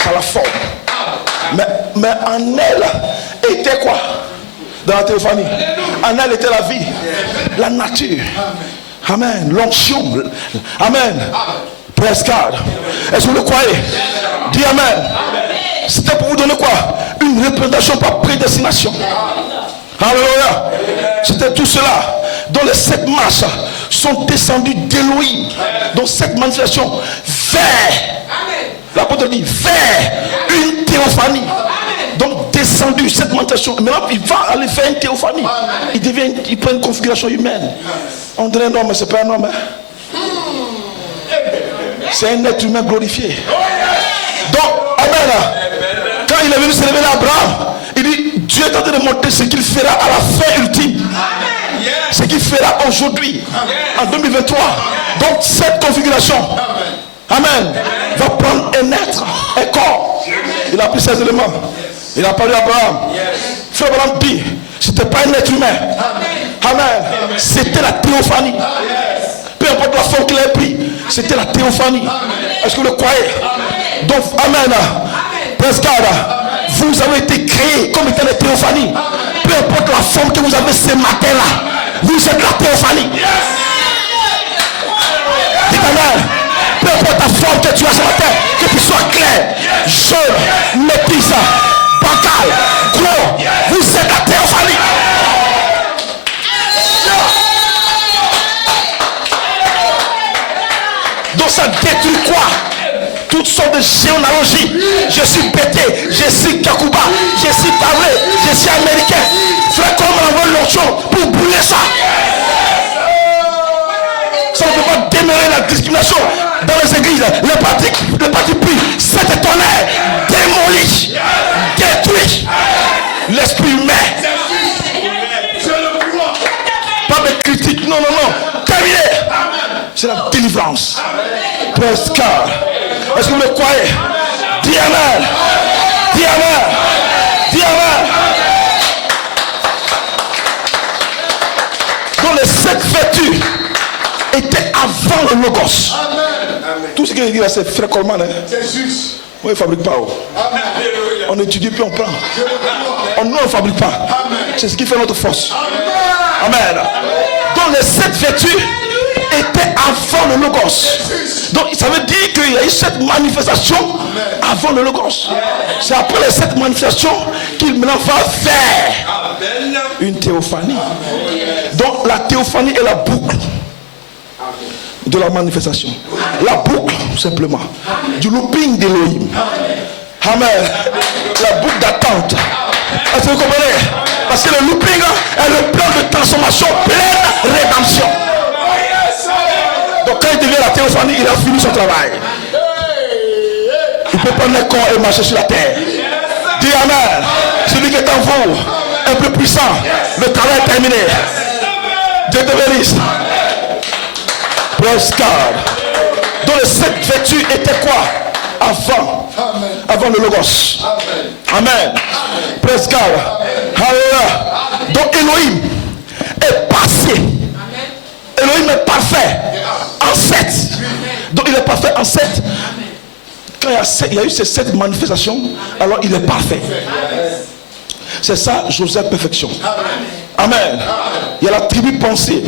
C'est la forme. Mais en elle était quoi? Dans la théophanie, en elle était la vie, la nature. Amen. L'onction. Amen. Praise God. Est-ce que vous le croyez? Dis amen. C'était pour vous donner quoi? Une représentation par prédestination. Alléluia. C'était tout cela dont les 7 marches sont descendus d'Élohim. Donc cette manifestation vers L'apôtre dit vers une théophanie. Donc descendu, cette manifestation. Maintenant, il va aller faire une théophanie. Il prend une configuration humaine. On dirait un homme, mais ce n'est pas un homme. C'est un être humain glorifié. Donc, amen. Quand il est venu se révéler à Abraham, il dit, Dieu est en train de montrer ce qu'il fera à la fin ultime. Ce qu'il fera aujourd'hui, en 2023. Donc, cette configuration, amen, va prendre un être, un corps. Il a pris ces éléments. Il a parlé à Abraham. Frère Abraham dit, ce n'était pas un être humain. Amen. C'était la théophanie. Peu importe la forme qu'il a pris, c'était la théophanie. Est-ce que vous le croyez? Donc, amen. Vous avez été créés comme étant la théophanie. Peu importe la forme que vous avez ce matin-là, vous êtes la théophanie. Dites amen. Peu importe la forme que tu as ce matin, que tu sois clair, jeune, métis, bancal, gros, vous êtes la théophanie. Donc ça détruit quoi? Toutes sortes de généalogies. Je suis pété, je suis Kakouba, je suis parlé, je suis américain. Frère, comment on envoie l'autre chose pour brûler ça? Ça ne peut pas démarrer la discrimination dans les églises. Le parti pris, cet tonnerre démolit, détruit l'esprit humain. Pas de critique, non. Terminé. C'est la délivrance. Presque. Est-ce que vous le croyez? Dis amen. Dis amen. Dis amen. Donc les 7 vertus étaient avant le logos. Tout ce qu'il dit là, c'est frère Coleman. C'est juste. Moi, il ne fabrique pas. On étudie puis on prend. On ne fabrique pas. C'est ce qui fait notre force. Amen. Donc les 7 vertus était avant le logos. Donc ça veut dire qu'il y a eu cette manifestation avant le logos. C'est après les 7 manifestations qu'il maintenant va faire une théophanie. Donc la théophanie est la boucle de la manifestation. La boucle simplement du looping d'Elohim. Amen. La boucle d'attente. Est-ce que vous comprenez? Parce que le looping est le plan de transformation pleine rédemption. Donc quand il devient la théophanie, il a fini son travail. Il peut prendre le corps et marcher sur la terre. Dis amen. Celui qui est en vous est plus puissant. Le travail est terminé. Dieu te bénisse. Praise God. Donc les 7 vertus étaient quoi? Avant le logos. Amen. Praise God. Hallelujah. Donc Elohim est passé. Elohim est parfait en 7. Donc il est parfait en 7. Quand il y a eu ces 7 manifestations, alors il est parfait. C'est ça, Joseph perfection. Amen. Il y a la tribu pensée,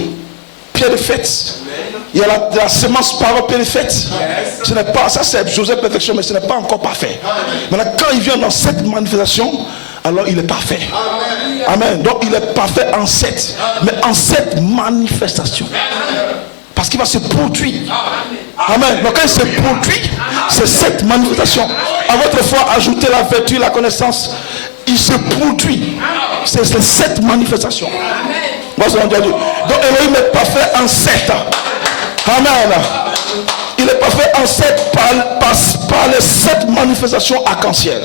pierre de fête. Il y a la semence parole, pierre de fête. Ce n'est pas, ça c'est Joseph perfection, mais ce n'est pas encore parfait. Maintenant, quand il vient dans cette manifestation, alors il est parfait. Amen. Donc il est parfait en 7. Mais en 7 manifestations. Parce qu'il va se produire. Amen. Donc quand il se produit, c'est 7 manifestations. À votre foi, ajoutez la vertu, la connaissance. Il se produit. C'est 7 manifestations. Donc Elohim est parfait en 7. Amen. Il est parfait en 7 par les 7 manifestations arc-en-ciel.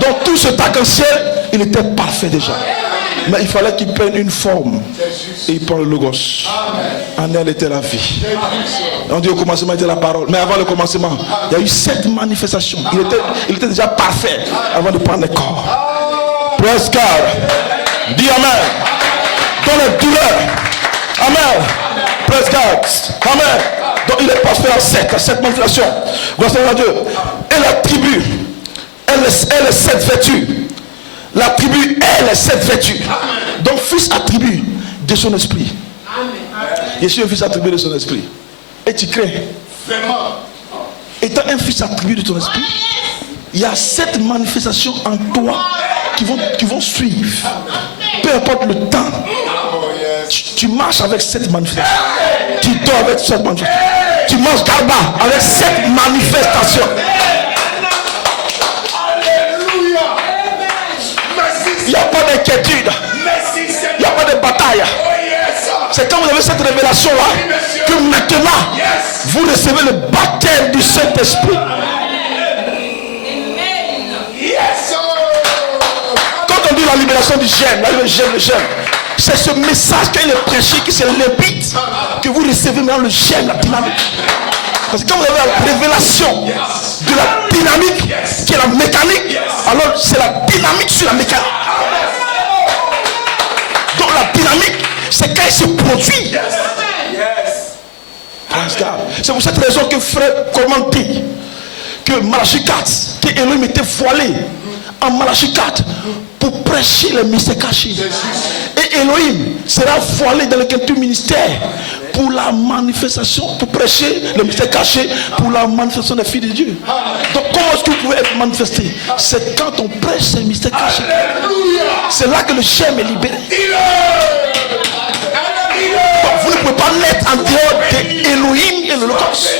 Donc tout cet arc-en-ciel, il était parfait déjà. Mais il fallait qu'il prenne une forme. Et il prend le logos. En elle était la vie. On dit au commencement était la parole. Mais avant le commencement, il y a eu 7 manifestations. Il était déjà parfait avant de prendre le corps. Praise God. Dis amen. Dans les douleurs. Amen. Praise God. Amen. Donc il est parfait en 7 manifestations. Gloire à Dieu. Et la tribu, elle est 7 vertus. La tribu est les 7 vertus. Donc fils attribue de son esprit. Je suis un fils attribué de son esprit. Et tu crains. Étant un fils attribué de ton esprit, il y a 7 manifestations en toi qui vont suivre. Peu importe le temps. Tu marches avec 7 manifestations. Tu dors avec 7 manifestations. Tu manges garba avec 7 manifestations. pas d'inquiétude. Il n'y a pas de bataille. C'est quand vous avez cette révélation-là que maintenant, vous recevez le baptême du Saint-Esprit. Quand on dit la libération du gène, le gène, c'est ce message qu'il est prêché qui c'est l'ébite que vous recevez maintenant le gène, la dynamique. Parce que quand vous avez la révélation de la dynamique qui est la mécanique, alors c'est la dynamique sur la mécanique. Donc la dynamique, c'est quand il se produit. C'est pour cette raison que frère comment dit que Malachie 4, que Elohim était voilé en Malachie 4 pour prêcher les mystères cachés. Et Elohim sera voilé dans le quintuple ministère pour la manifestation, pour prêcher le mystère caché, pour la manifestation des filles de Dieu. Donc comment est-ce que vous pouvez être manifesté? C'est quand on prêche ces mystères cachés. C'est là que le germe est libéré. Donc vous ne pouvez pas naître en dehors d'Elohim et l'Holocauste.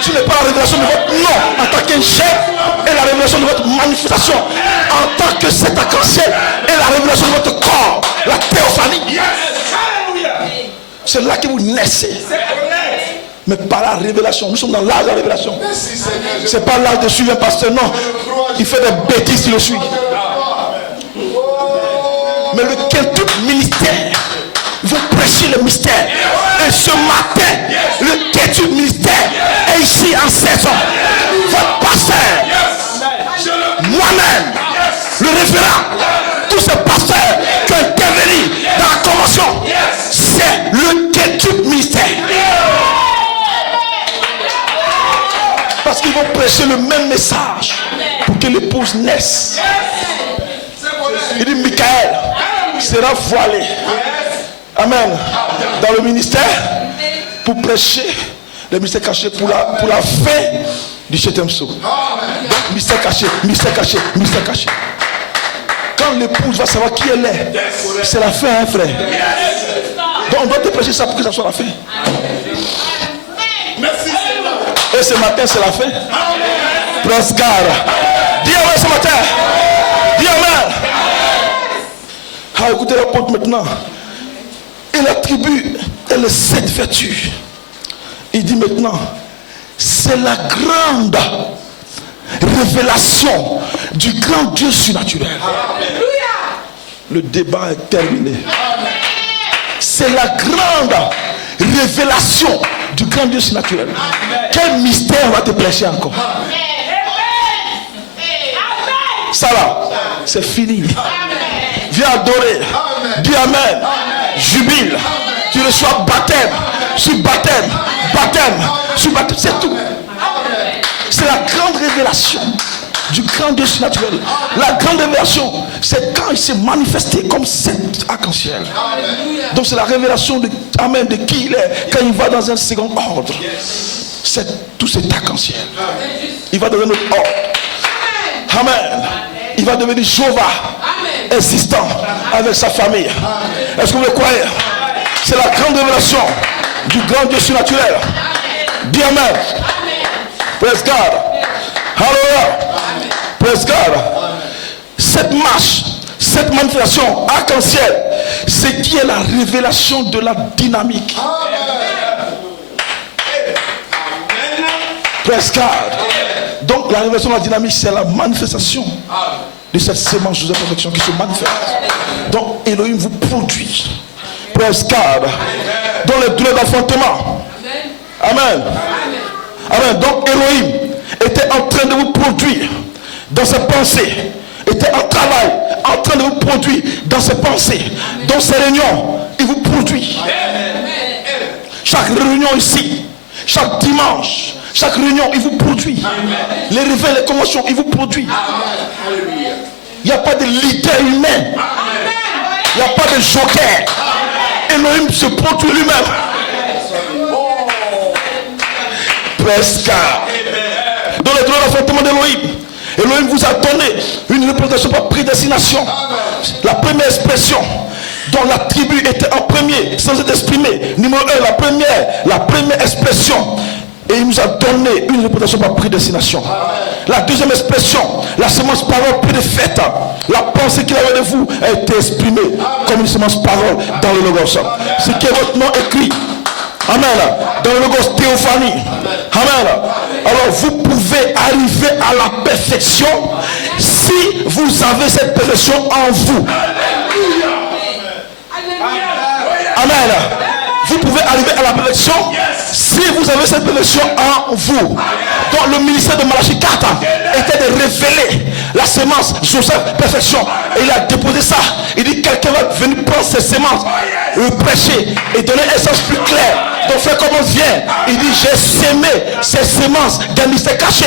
Ce n'est pas la révélation de votre nom en tant qu'un chef et la révélation de votre manifestation en tant que cet arc-en-ciel et la révélation de votre corps, la théophanie. C'est là que vous naissez. Mais par la révélation, nous sommes dans l'âge de la révélation. C'est pas l'âge de suivre un pasteur, non. Il fait des bêtises, il le suit. Mais le quintuple ministère, vous prêchez le mystère. Et ce matin, le quintuple ministère est ici en saison. Votre pasteur, moi-même, le référent, tous ces pasteurs qui ont intervenu dans la convention, c'est le quintuple ministère. Parce qu'ils vont prêcher le même message pour que l'épouse naisse. Il dit Michael sera voilé. Amen. Dans le ministère pour prêcher le mystère caché pour la fin du 7e sceau. Donc mystère caché, mystère caché, mystère caché. Quand l'épouse va savoir qui elle est, c'est la fin, hein, frère. Donc on doit te prêcher ça pour que ça soit la fin. Et ce matin c'est la fin. Presse garde. Dis amen ce matin. Dis amen. Ah, écoutez l'apôtre maintenant. Il attribue les 7 vertus. Il dit maintenant, c'est la grande révélation du grand Dieu surnaturel. Le débat est terminé. C'est la grande révélation du grand Dieu surnaturel. Quel mystère va te prêcher encore? Ça là, c'est fini. Viens adorer. Dis amen. Jubile. Tu reçois baptême sur baptême, baptême sur baptême. C'est tout. C'est la grande révélation du grand Dieu surnaturel. La grande révélation, c'est quand il s'est manifesté comme cet arc-en-ciel. Donc c'est la révélation de, amen, de qui il est quand il va dans un second ordre. C'est tout cet arc-en-ciel. Il va dans un autre ordre. Amen. Il va devenir Jéhovah, existant avec sa famille. Est-ce que vous le croyez? C'est la grande révélation du grand Dieu surnaturel. Dis amen. Praise God. Hallelujah. Praise God. Cette marche, cette manifestation arc-en-ciel, c'est qui est la révélation de la dynamique. Praise God. Donc la révélation de la dynamique, c'est la manifestation de cette sémence de perfection qui se manifeste. Donc Elohim vous produit. Praise God. Dans les douleurs d'enfantement. Amen. Amen. Donc Elohim était en train de vous produire dans ses pensées. Était en travail, en train de vous produire dans ses pensées. Dans ses réunions, il vous produit. Chaque réunion ici, chaque dimanche, chaque réunion, il vous produit. Les réveils, les conventions, il vous produit. Il n'y a pas de leader humain. Il n'y a pas de joker. Elohim se produit lui-même. Presque. Dans le droit d'enfantement d'Elohim, Elohim vous a donné une représentation par prédestination. La première expression dont la tribu était en premier, sans être exprimée. Numéro 1, la première expression. Et il nous a donné une représentation par prédestination. La deuxième expression, la semence parole peut être faite. La pensée qu'il avait de vous a été exprimée comme une semence parole dans le Logos. Ce qui est votre nom écrit. Amen. Dans le Logos théophanie. Amen. Alors vous pouvez arriver à la perfection si vous avez cette perfection en vous. Amen. Vous pouvez arriver à la perfection si vous avez cette perfection en vous. Donc le ministère de Malachie 4 était de révéler la sémence Joseph perfection. Et il a déposé ça. Il dit quelqu'un va venir prendre ces sémences, le prêcher et donner un sens plus clair. Donc frère, comment vient? Il dit j'ai sémé ces sémences d'un mystère caché.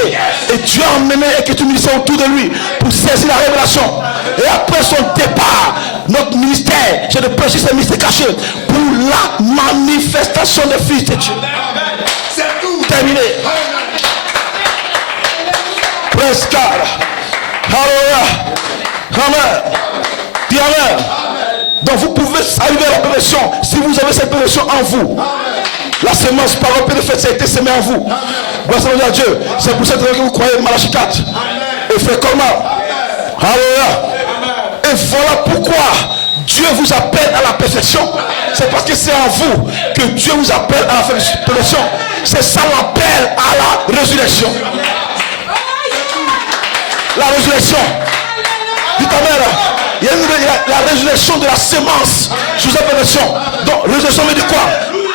Et Dieu a emmené et que tout ministère autour de lui pour saisir la révélation. Et après son départ, notre ministère, c'est de prêcher ces mystères cachés pour la manifestation des fils de Dieu. C'est tout. Terminé. Praise God. Hallelujah. Amen. Dis amen. Donc vous pouvez arriver à la perfection si vous avez cette perfection en vous. La semence parole peut de fait, ça a été semé en vous. Gloire à Dieu. C'est pour cette raison que vous croyez Malachie 4. Et fait comment? Alléluia. Et voilà pourquoi Dieu vous appelle à la perfection. C'est parce que c'est en vous que Dieu vous appelle à la perfection. C'est ça l'appel à la résurrection. La résurrection. Dites amen. Il y a la résurrection de la sémence sous la perfection. Donc, résurrection veut dire quoi?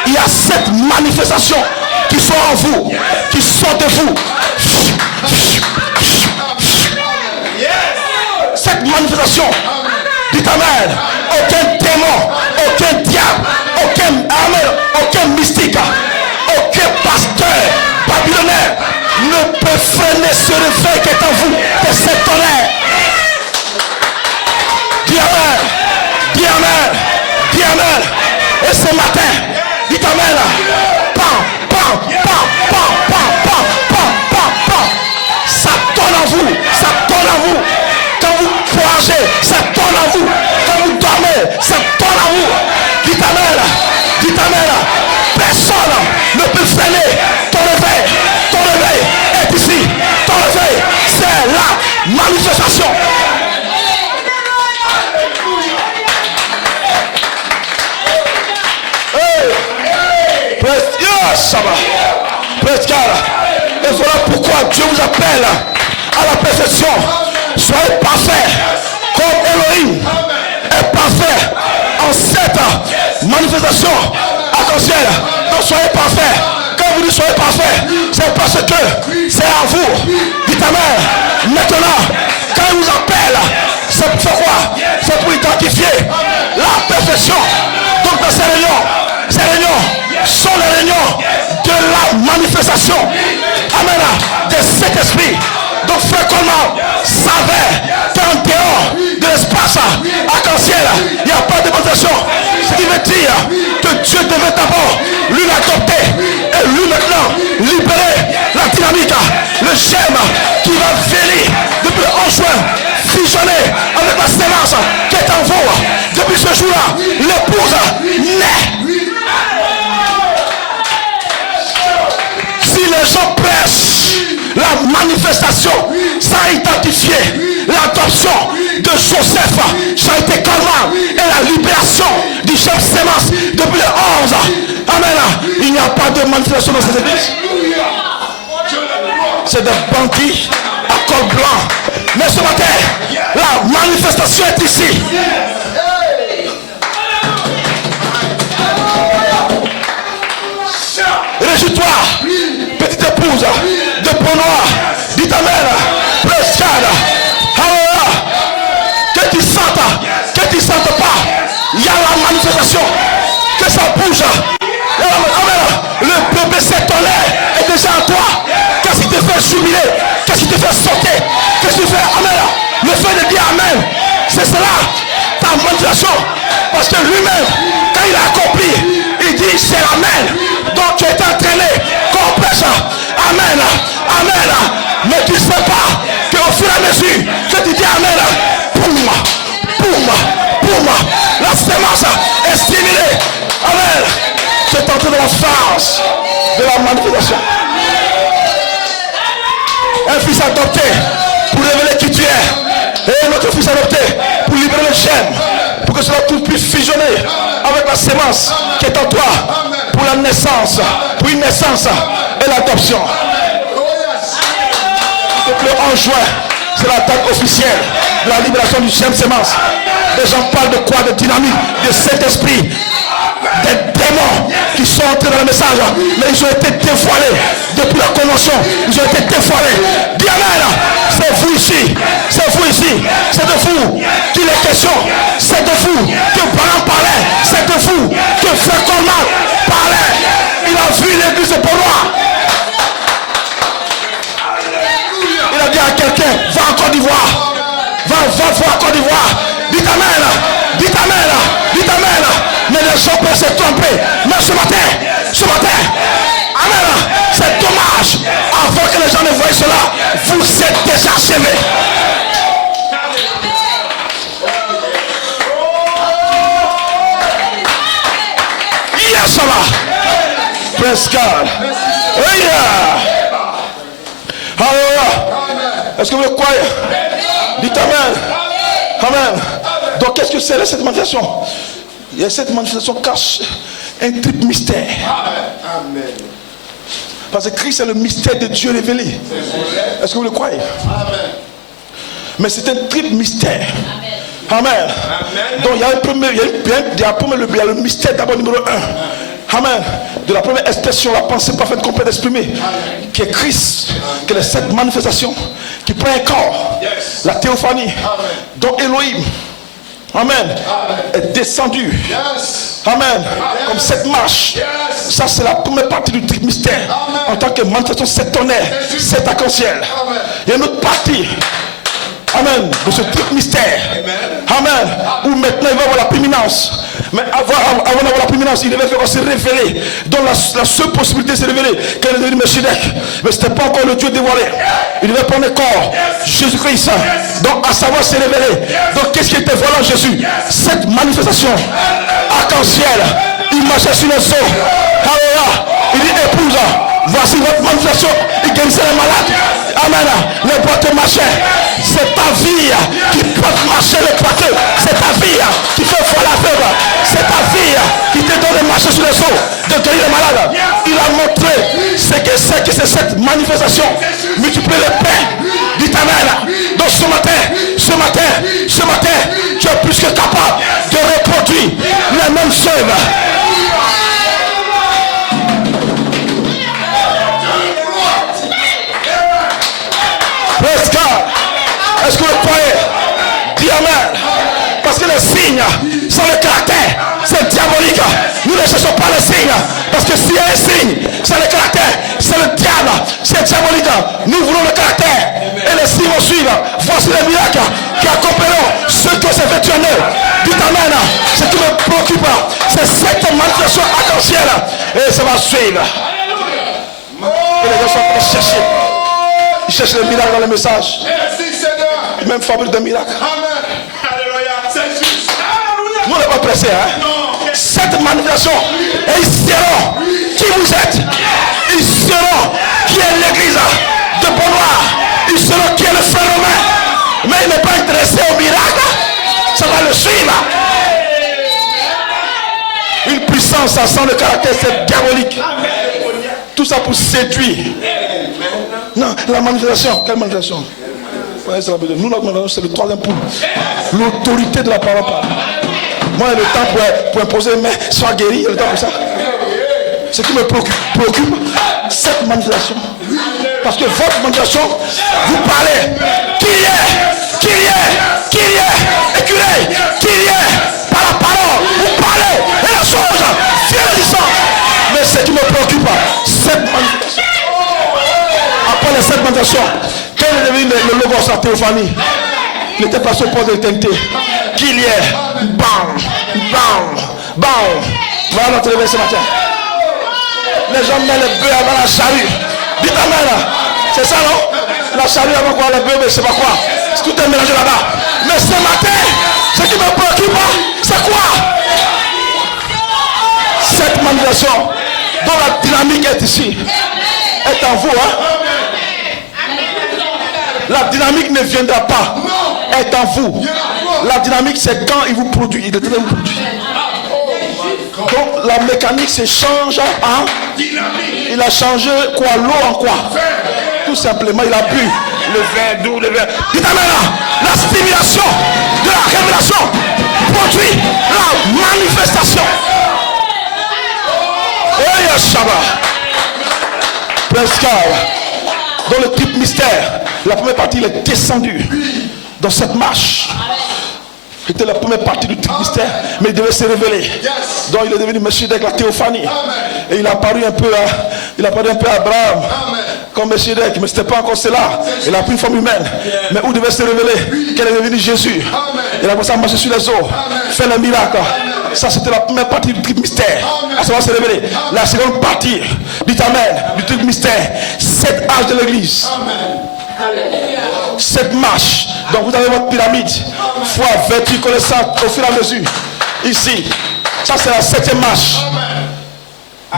Il y a cette manifestation qui sont en vous, qui sont de vous. Cette manifestation, dites amen. Aucun démon, aucun diable, aucun mystique, aucun pasteur babylonais ne peut freiner ce réveil qui est en vous de cet tonnerre. Dis amen, dis amen, dis amen. Et ce matin, dites amen. Pam, pam, pam, pam, pam, pam, pam, pam, pam. Ça tourne en vous, ça tourne en vous. Quand vous couragez, ça tourne en vous. Quand vous dormez, ça tourne en vous. Dites amen, dites amen. Personne ne peut freiner ton réveil. Ton réveil est ici. Ton réveil, c'est la manifestation. Ça va. Et voilà pourquoi Dieu vous appelle à la perfection. Soyez parfaits comme Elohim est parfait en cette manifestation arc-en-ciel. Donc soyez parfaits. Quand vous dites soyez parfaits, c'est parce que c'est en vous. Dites amen. Maintenant, quand il vous appelle, c'est pour quoi? C'est pour identifier la perfection. Donc dans ces réunions sont les réunions de la manifestation. Amen. De cet esprit. Donc frère Coleman savait qu'en dehors de l'espace arc-en-ciel, il n'y a pas de manifestation. Ce qui veut dire que Dieu devait d'abord lui l'adopter et lui maintenant libérer la dynamique, le germe qui va venir depuis le 11 juin, fusionner avec la sémence qui est en vous. Depuis ce jour-là, l'épouse naît. Si les gens prêchent la manifestation, ça a identifié l'adoption de Joseph, ça a été comment? Et la libération du chef sémence depuis le 11. Amen. Il n'y a pas de manifestation dans cette église. C'est des bandits à col blanc. Mais ce matin, la manifestation est ici. Réjouis-toi, petite épouse de peau noire, dis ta mère, prescade, que tu sentes pas, il y a la manifestation, que ça bouge, le bébé s'étonné est déjà en toi. Qu'est-ce qui te fait jubiler? Qu'est-ce qui te fait sauter? Qu'est-ce qui te fait amen? Le fait de dire amen, c'est cela, ta manifestation, parce que lui-même, quand il a accompli, il dit c'est l'amen. Donc tu es entraîné qu'on prêche amen, amen. Mais tu ne sais pas qu'au fur et à mesure que tu dis amen, boum, boum, boum, la sémence est stimulée. Amen. Tu es entré dans la phase de la manifestation. Un fils adopté pour révéler qui tu es. Et notre fils adopté pour libérer le gemme. Pour que cela tout puisse fusionner avec la sémence qui est en toi. Pour la naissance. Pour une naissance et l'adoption. Le 11 juin, c'est la date officielle de la libération du gemme sémence. Les gens parlent de quoi? De dynamique, de Saint-Esprit, des démons qui sont entrés dans le message, mais ils ont été dévoilés depuis la convention. Ils ont été dévoilés. Dis amen. C'est vous ici, c'est vous ici, c'est de vous qu'il est question, c'est de vous que Balaam parlait, c'est de vous que Frère Coleman parlait. Il a vu l'église de Bonois. Il a dit à quelqu'un, va en Côte d'Ivoire, va en Côte d'Ivoire. Dites amen, dites amen, dites amen. Mais les gens peuvent se tromper. Mais ce matin, amen, c'est dommage. Avant que les gens ne voient cela, vous êtes déjà achevés. Yes, Allah. Praise God. Oh yeah. Alléluia. Est-ce que vous le croyez? Dites amen. Amen. Donc qu'est-ce que c'est cette manifestation? Cette manifestation cache un triple mystère. Amen. Parce que Christ est le mystère de Dieu révélé. Est-ce que vous le croyez? Amen. Mais c'est un triple mystère. Amen. Amen. Donc il y a le mystère d'abord numéro 1. Amen. De la première expression, la pensée parfaite complète exprimée, qui est Christ, qui est cette manifestation qui prend un corps, la théophanie, dont Elohim, amen, est descendu. Amen. Comme cette marche. Ça, c'est la première partie du triple mystère. En tant que manifestation, cet tonnerre, cet arc-en-ciel. Il y a une autre partie. Amen. De ce triple mystère. Amen. Où maintenant il va avoir la prééminence. Mais avant d'avoir la prééminence, il devait faire se révéler. Donc la seule possibilité de se révéler, qu'elle est devenue Melchizedek. Mais ce n'était pas encore le Dieu dévoilé. Il devait prendre le corps. Jésus-Christ. Donc à savoir se révéler. Donc qu'est-ce qui était voilà en Jésus? Cette manifestation arc-en-ciel. Il marchait sur les eaux. Alléluia. Il dit épouse, voici votre manifestation. Il guérissait les malades. Amen. Les boîtes marchaient. C'est ta vie qui peut marcher le plateau. C'est ta vie qui fait voir la veuve. C'est ta vie qui te donne de marcher sur les eaux, de guérir les malades. Il a montré ce que c'est cette manifestation. Multiplier le pain. Dites amen. Donc ce matin, tu es plus que capable de reproduire les mêmes œuvres. Praise God. Est-ce que vous croyez? Dis amen. Parce que les signes sont le caractère. C'est diabolique. Nous ne cherchons pas les signes. Parce que s'il y a un signe, c'est le caractère. C'est le diable. C'est diabolique. Nous voulons le caractère. Et les signes vont suivre. Voici les miracles qui accompagneront ceux qui ont effectué en eux. Dites amen. Ce qui me préoccupe, c'est cette manifestation arc-en-ciel. Et ça va suivre. Et les gens sont en train de chercher. Ils cherchent les miracles dans les messages. Ils même fabriquent des miracles. Nous on n'est pas pressés. Cette manifestation, et ils sauront qui vous êtes. Ils sauront qui est l'église de Bonois. Ils sauront qui est le frère Romain. Mais il n'est pas intéressé au miracle. Ça va le suivre. Une puissance à sang de caractère, c'est diabolique. Tout ça pour séduire. Non, la manifestation. Quelle manifestation? Nous, notre manifestation, c'est le troisième pouls. L'autorité de la parole. Moi, il y a le temps pour imposer, mais sois guéri, il y a le temps pour ça. Ce qui me préoccupe, cette manifestation. Parce que votre manifestation, vous parlez. Qui est écureuil, qui est par la parole, vous parlez, et la chose vient de licence. Mais ce qui me préoccupe, cette manifestation. Après les 7 manifestations, quand il est devenu le logo de la théophanie, il était passé au poste de l'éternité. Qu'il y ait, bam. Voilà notre réveil ce matin. Les gens mettent les bœufs avant la charrue. Dites amen. C'est ça non? La charrue avant quoi? Les bœufs, mais je sais pas quoi. Tout est mélangé là-bas. Mais ce matin, ce qui me préoccupe, c'est quoi? Cette manifestation dont la dynamique est ici, est en vous. La dynamique ne viendra pas. Elle est en vous. La dynamique, c'est quand il vous produit. Il est en train de vous produire. Donc la mécanique se change en dynamique. Il a changé quoi? L'eau en quoi? Tout simplement, il a bu le vin doux, le vin. Dites amen là. La stimulation de la révélation produit la manifestation. Et Shabbat. Presque. Dans le type mystère, la première partie il est descendu dans cette marche. C'était la première partie du type mystère, mais il devait se révéler. Donc il est devenu Messie avec la théophanie. Et il a apparu un peu à Abraham comme Messie, mais ce n'était pas encore cela. Il a pris une forme humaine. Mais où devait se révéler? Qu'elle est devenue Jésus. Il a commencé à marcher sur les eaux, faire le miracle. Ça c'était la première partie du type mystère. À savoir se révéler. La seconde partie, dites amen, du type mystère, 7 âges de l'église. 7 marches. Donc vous avez votre pyramide. Foi, vertu, connaissance au fur et à mesure. Ici. Ça c'est la 7e marche.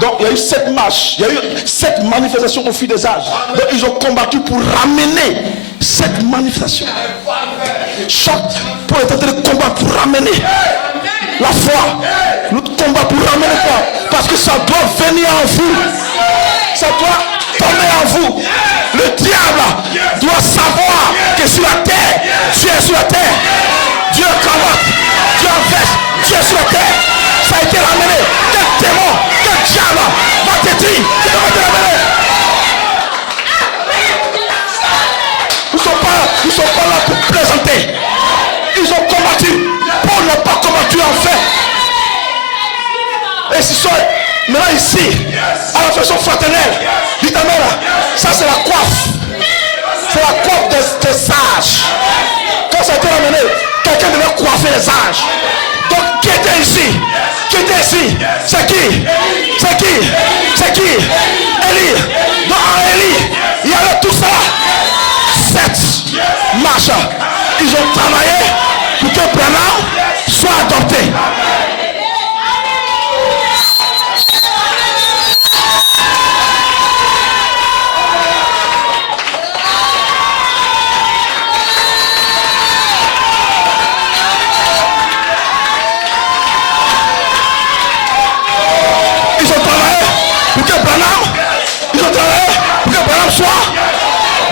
Donc il y a eu 7 marches. Il y a eu 7 manifestations au fil des âges. Donc ils ont combattu pour ramener cette manifestation. Chaque pour être en train de combattre pour ramener la foi. Notre combat pour ramener quoi? Parce que ça doit venir en vous. Ça doit tomber en vous. Le diable doit savoir que sur la terre, Dieu est sur la terre. Dieu combat, Dieu en veste, Dieu est sur la terre. Ça a été ramené. Quel démon, quel diable va te dire que va te ramener. Ils ne sont pas là pour plaisanter. Ils ont combattu. Paul n'a pas combattu en fait. Et si sont maintenant ici, à la façon fraternelle, dites amen là, ça c'est la coiffe. C'est la coiffe des sages. Quand ça a été ramené, quelqu'un devait coiffer les âges. Donc qui était ici? Qui était ici? C'est qui? C'est qui? C'est qui? Élie. Donc en Élie, il y avait tout ça. 7 marches. Ils ont travaillé pour que Branham soit adopté.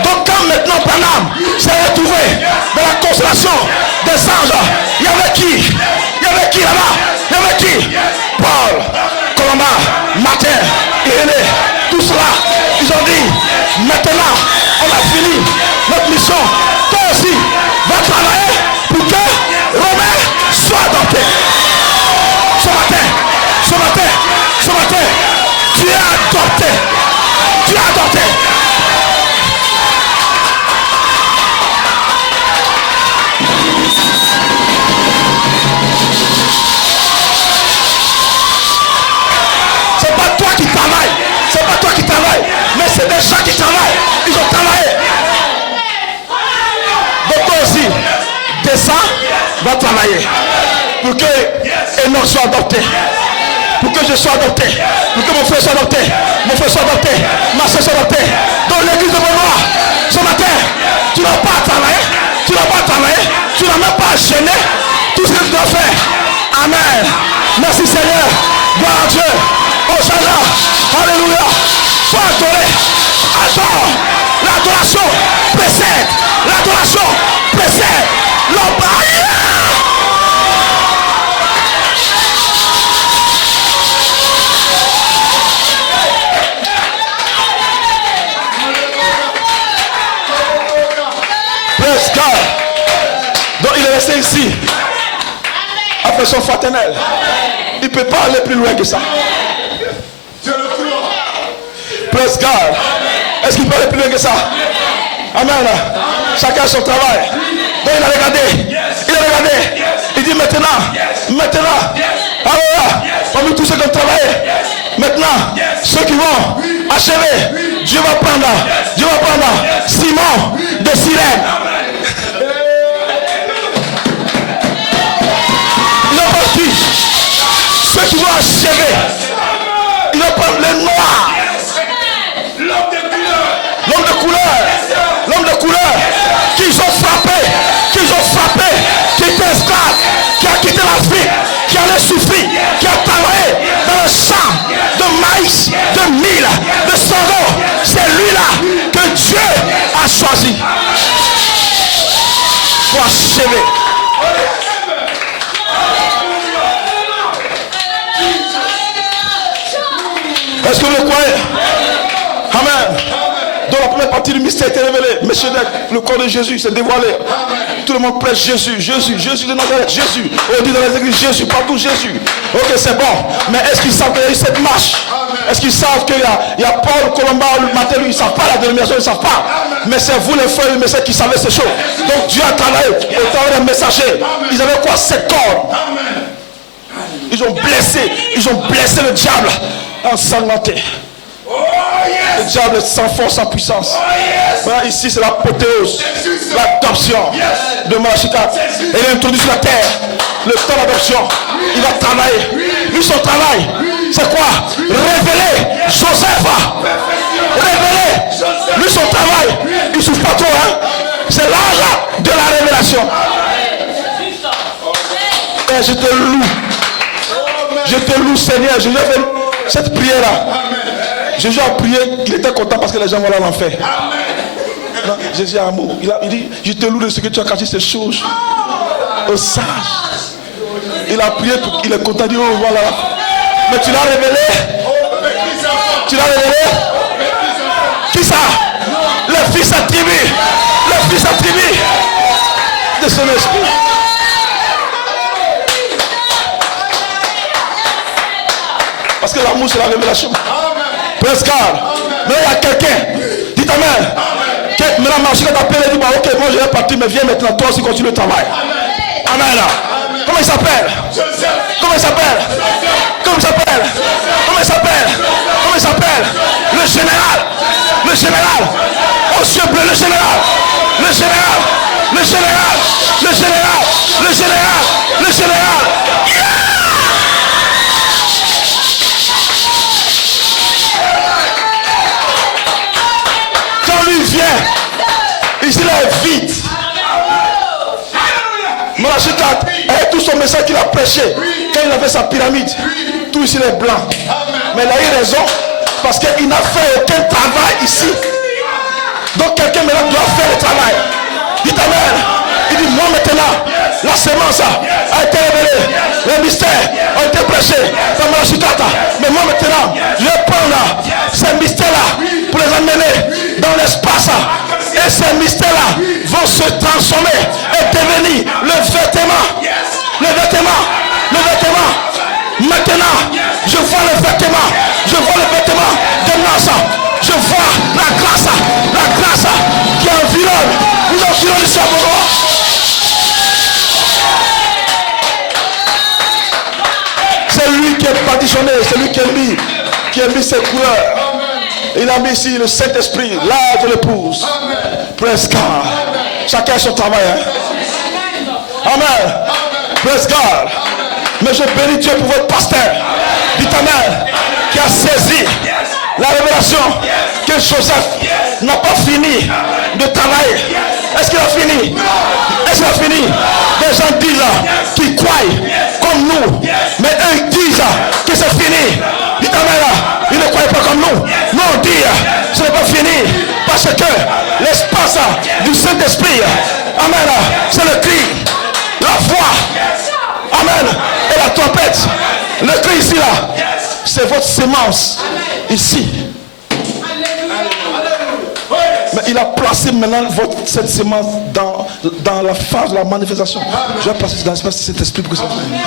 Donc quand maintenant Branham s'est retrouvé dans la constellation des anges, il y avait qui? Il y avait qui là-bas? Il y avait qui? Paul, Colomba, Martin, Irénée, tout cela. Ils ont dit, maintenant on a fini notre mission. Toi aussi, va travailler pour que Romain soit adopté. Ce matin, tu es adopté. Tu es adopté. C'est pas toi qui travailles, mais c'est des gens qui travaillent. Ils ont travaillé. Donc toi aussi, descends, va travailler pour que Enoch soit adopté. Pour que je sois adopté, pour que mon frère soit adopté, mon frère soit adopté, ma soeur soit adoptée. Dans l'église de Benoît, ce matin, tu n'as pas travaillé, tu n'as même pas gêné tout ce que tu dois faire. Amen. Merci Seigneur. Gloire à Dieu. Hosanna. Alléluia. Sois adoré. Adore. L'adoration précède. L'adoration précède. L'obéissance. Donc il est resté ici à façon fraternelle. Il ne peut pas aller plus loin que ça. Praise God. Est-ce qu'il peut aller plus loin que ça? Amen. Chacun a son travail. Donc il a regardé. Il dit maintenant. Alors parmi tous ceux qui ont travaillé, maintenant, ceux qui vont achever, Dieu va prendre Simon de Cyrène. Ceux qui vont achever, ils vont prendre les noirs. L'homme de couleur. soit achevé. Est-ce que vous le croyez? Amen. Dans la première partie du mystère était révélé. Monsieur, le corps de Jésus s'est dévoilé. Tout le monde prêche Jésus, Jésus, Jésus de Nazareth, Jésus. On dit dans les églises Jésus, partout Jésus. Ok, c'est bon. Mais est-ce qu'ils savent qu'il y a eu cette marche? Est-ce qu'ils savent qu'il y a Paul, Colomba, Matthieu, ils ne savent pas la dénomination, ils ne savent pas. Mais c'est vous les frères et les messieurs qui savez ces choses. Donc Dieu a travaillé au travers des messagers. Ils avaient quoi? 7 corps. Ils ont blessé le diable ensanglanté. Le diable est sans force, sans puissance. Voilà, ici c'est l'apothéose, l'adoption de Malachikat. Et il est introduit sur la terre. Le temps d'adoption, il va travailler. Lui, son travail, c'est quoi? Révéler Joseph. Révéler. Lui, son travail, il ne souffre pas trop. Hein? C'est l'âge de la révélation. Et je te loue. Je te loue, Seigneur. Je vais faire cette prière-là. Jésus a prié, il était content parce que les gens vont aller à l'enfer. Jésus a amour. Il dit, je te loue de ce que tu as caché ces choses aux sages. Il a prié, il est content, il dit, oh voilà. Mais tu l'as révélé. Tu l'as révélé. Qui ça? Le fils attribué. Le fils attribué de son esprit. Parce que l'amour c'est la révélation. Presque. Mais il y a quelqu'un. Dites amen. Maintenant, Marchika t'appelle et dit bah, ok, moi je vais partir, mais viens maintenant, toi aussi continue le travail. Amen. Comment il s'appelle? Comment il s'appelle? Comment il s'appelle? Comment il s'appelle? Comment il s'appelle? Le général. Le général. Au cieux bleu, le général. Le général. Le général. Le général. Le général. Le général. Ici là est vide. Malachikat, et tout son message qu'il a prêché, quand il a fait sa pyramide, tout ici est blanc. Mais il a eu raison, parce qu'il n'a fait aucun travail ici. Donc quelqu'un maintenant doit faire le travail. Dites amen. Il dit, moi maintenant, la semence a été révélée. Les mystères ont été prêchés par Malachikat. Mais moi maintenant, je vais prendre ces mystères-là pour les amener dans l'espace. Et ces mystères-là vont se transformer et devenir le vêtement. Le vêtement. Le vêtement. Maintenant, je vois le vêtement. Je vois le vêtement de Nasa. Je vois la grâce qui environne. Nous environnons le savoir. C'est lui qui est partitionné, c'est lui qui a mis ses couleurs. Il a mis ici le Saint-Esprit, l'âge de l'épouse. Praise God. Chacun son travail. Hein? Amen. Praise God. Mais je bénis Dieu pour votre pasteur. Dites amen. Qui a saisi la révélation que Joseph n'a pas fini de travailler. Est-ce qu'il a fini? Est-ce qu'il a fini? Des gens disent qu'ils croient comme nous. Mais eux disent que c'est fini. Dites amen là. Ils ne croient pas comme nous. Nous on dit ce n'est pas fini. Parce que l'espace du Saint-Esprit, amen, c'est le cri, la voix, amen, et la trompette. Le cri ici là, c'est votre sémence ici. Mais il a placé maintenant cette sémence dans la phase de la manifestation. Je vais passer dans l'espace de cet esprit pour que ça vienne.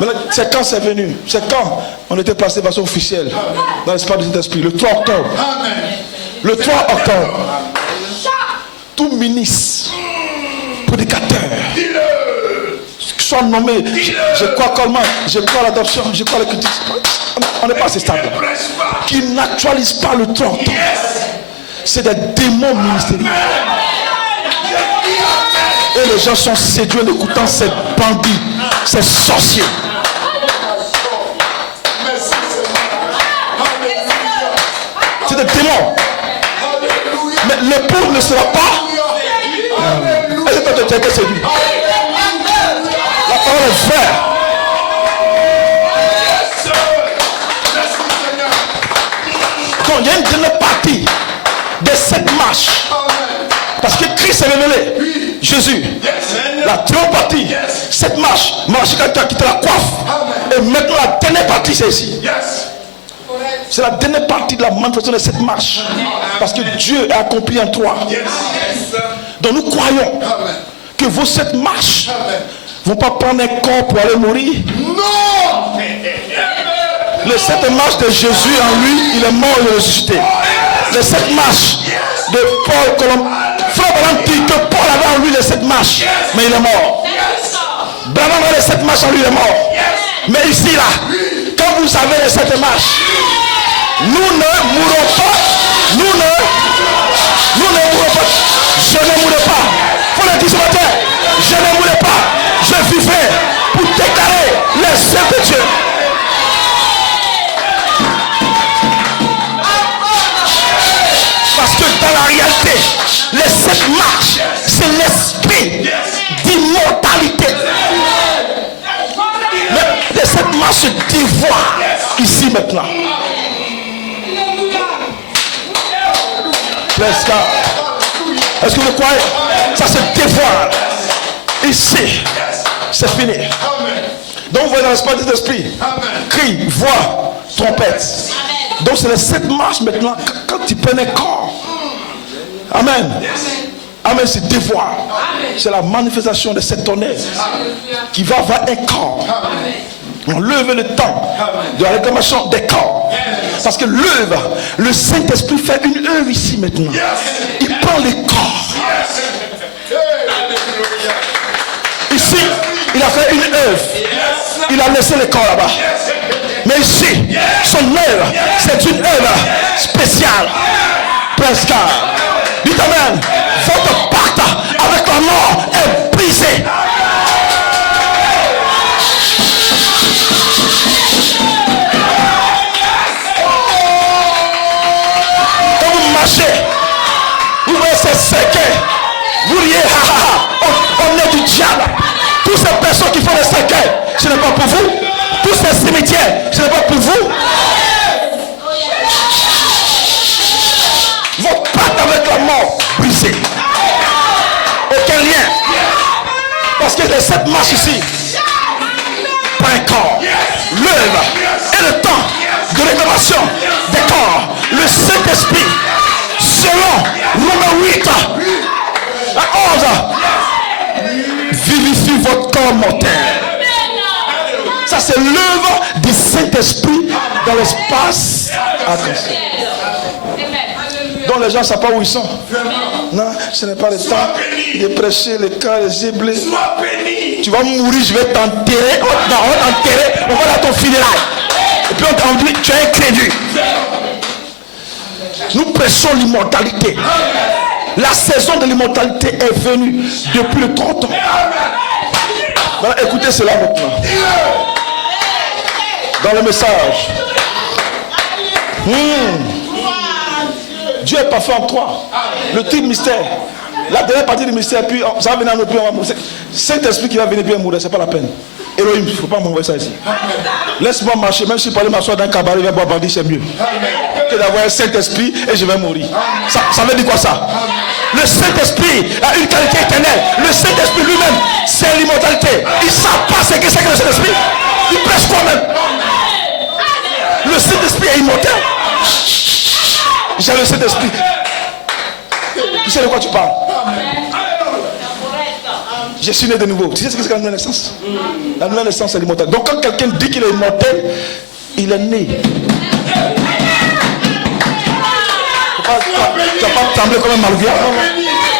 Maintenant, c'est quand c'est venu? C'est quand on était placé de façon officielle dans l'espace de cet esprit? Le 3 octobre. Le 3 octobre. Tout ministre, prédicateur, soit nommé, je crois Coleman, je crois l'adoption, je crois le critique. On n'est pas assez stable. Qui n'actualise pas le 3 octobre. C'est des démons ministériels. Et les gens sont séduits en écoutant ces bandits, ces sorciers. C'est des démons. Mais l'époux ne sera pas. Est-ce que tu as séduit? La parole est vraie. Donc il y a une dernière partie de cette marche. Parce que Qui s'est révélé? Oui. Jésus. Yes. La première partie, yes. Cette marche, Malachie qui te la coiffe. Et maintenant la dernière partie, c'est ici. Yes. C'est la dernière partie de la manifestation de cette marche. Parce que Dieu a accompli en toi. Yes. Donc nous croyons que vos 7 marches ne vont pas prendre un corps pour aller mourir. Non. Les 7 marches de Jésus en lui, il est mort et ressuscité. Les 7 marches de Paul Colomb. Frère Branham dit que Paul avait en lui les 7 marches, mais il est mort. Branham avait les 7 marches en lui, il est mort. Mais ici là, quand vous avez les 7 marches, nous ne mourrons pas. Nous ne mourrons pas. Je ne mourrai pas. Faut le dire ce matin. Je ne mourrai pas. Je vivrai pour déclarer les œuvres de Dieu. Parce que dans la réalité, les 7 marches, c'est l'esprit d'immortalité. Mais les 7 marches se dévoilent ici maintenant. Est-ce que vous croyez? Ça se dévoile. Ici, c'est fini. Donc vous voyez dans l'espace des esprits. Cri, voix, trompette. Donc c'est les 7 marches maintenant. Quand tu prends un corps. Amen. Amen, c'est dévoile. C'est la manifestation de cette tonnerre qui va avoir un corps. On lève le temps de la réclamation des corps. Parce que l'œuvre, le Saint-Esprit fait une œuvre ici maintenant. Il prend les corps. Ici, il a fait une œuvre. Il a laissé les corps là-bas. Mais ici, son œuvre, c'est une œuvre spéciale. Presque. Dites amen. Votre pacte avec la mort est brisé. Quand vous marchez, vous voyez ces cercueils, vous riez, on est du diable. Toutes ces personnes qui font les cercueils, ce n'est pas pour vous. Tous ces cimetières, ce n'est pas pour vous. Votre pacte avec la mort brisé. Aucun lien. Parce que les 7 marches ici, pas un corps. L'œuvre et le temps de réclamation des corps. Le Saint-Esprit, selon Romains 8 à 11, vivifie votre corps mortel. Ça c'est l'œuvre du Saint-Esprit dans l'espace. Attention. Donc les gens ne savent pas où ils sont. Non, ce n'est pas le temps de prêcher les cas, les éblés. Tu vas mourir, je vais t'enterrer. On va t'enterrer, on va à ton funérail. Et puis on dit, tu es incrédule. Nous prêchons l'immortalité. La saison de l'immortalité est venue depuis le 30 ans. Maintenant, écoutez cela maintenant. Dans le message. Dieu est parfait en toi. Le type mystère. La dernière partie du mystère, puis ça va venir à notre pays. Saint-Esprit qui va venir bien mourir, c'est pas la peine. Elohim, il ne faut pas m'envoyer ça ici. Laisse-moi marcher, même si je peux m'asseoir dans un cabaret, je vais boire bandit, c'est mieux. Que d'avoir un Saint-Esprit et je vais mourir. Ça veut dire quoi ça? Le Saint-Esprit a une qualité éternelle. Le Saint-Esprit lui-même, c'est l'immortalité. Il ne sait pas ce que c'est que le Saint-Esprit. Il prêche quoi même? Le Saint-Esprit est immortel. J'ai le Saint-Esprit. Tu sais de quoi tu parles? Je suis né de nouveau. Tu sais ce que c'est la nouvelle naissance? La nouvelle naissance, c'est l'immortel. Donc quand quelqu'un dit qu'il est immortel, il est né. Tu vas pas trembler comme un malvia.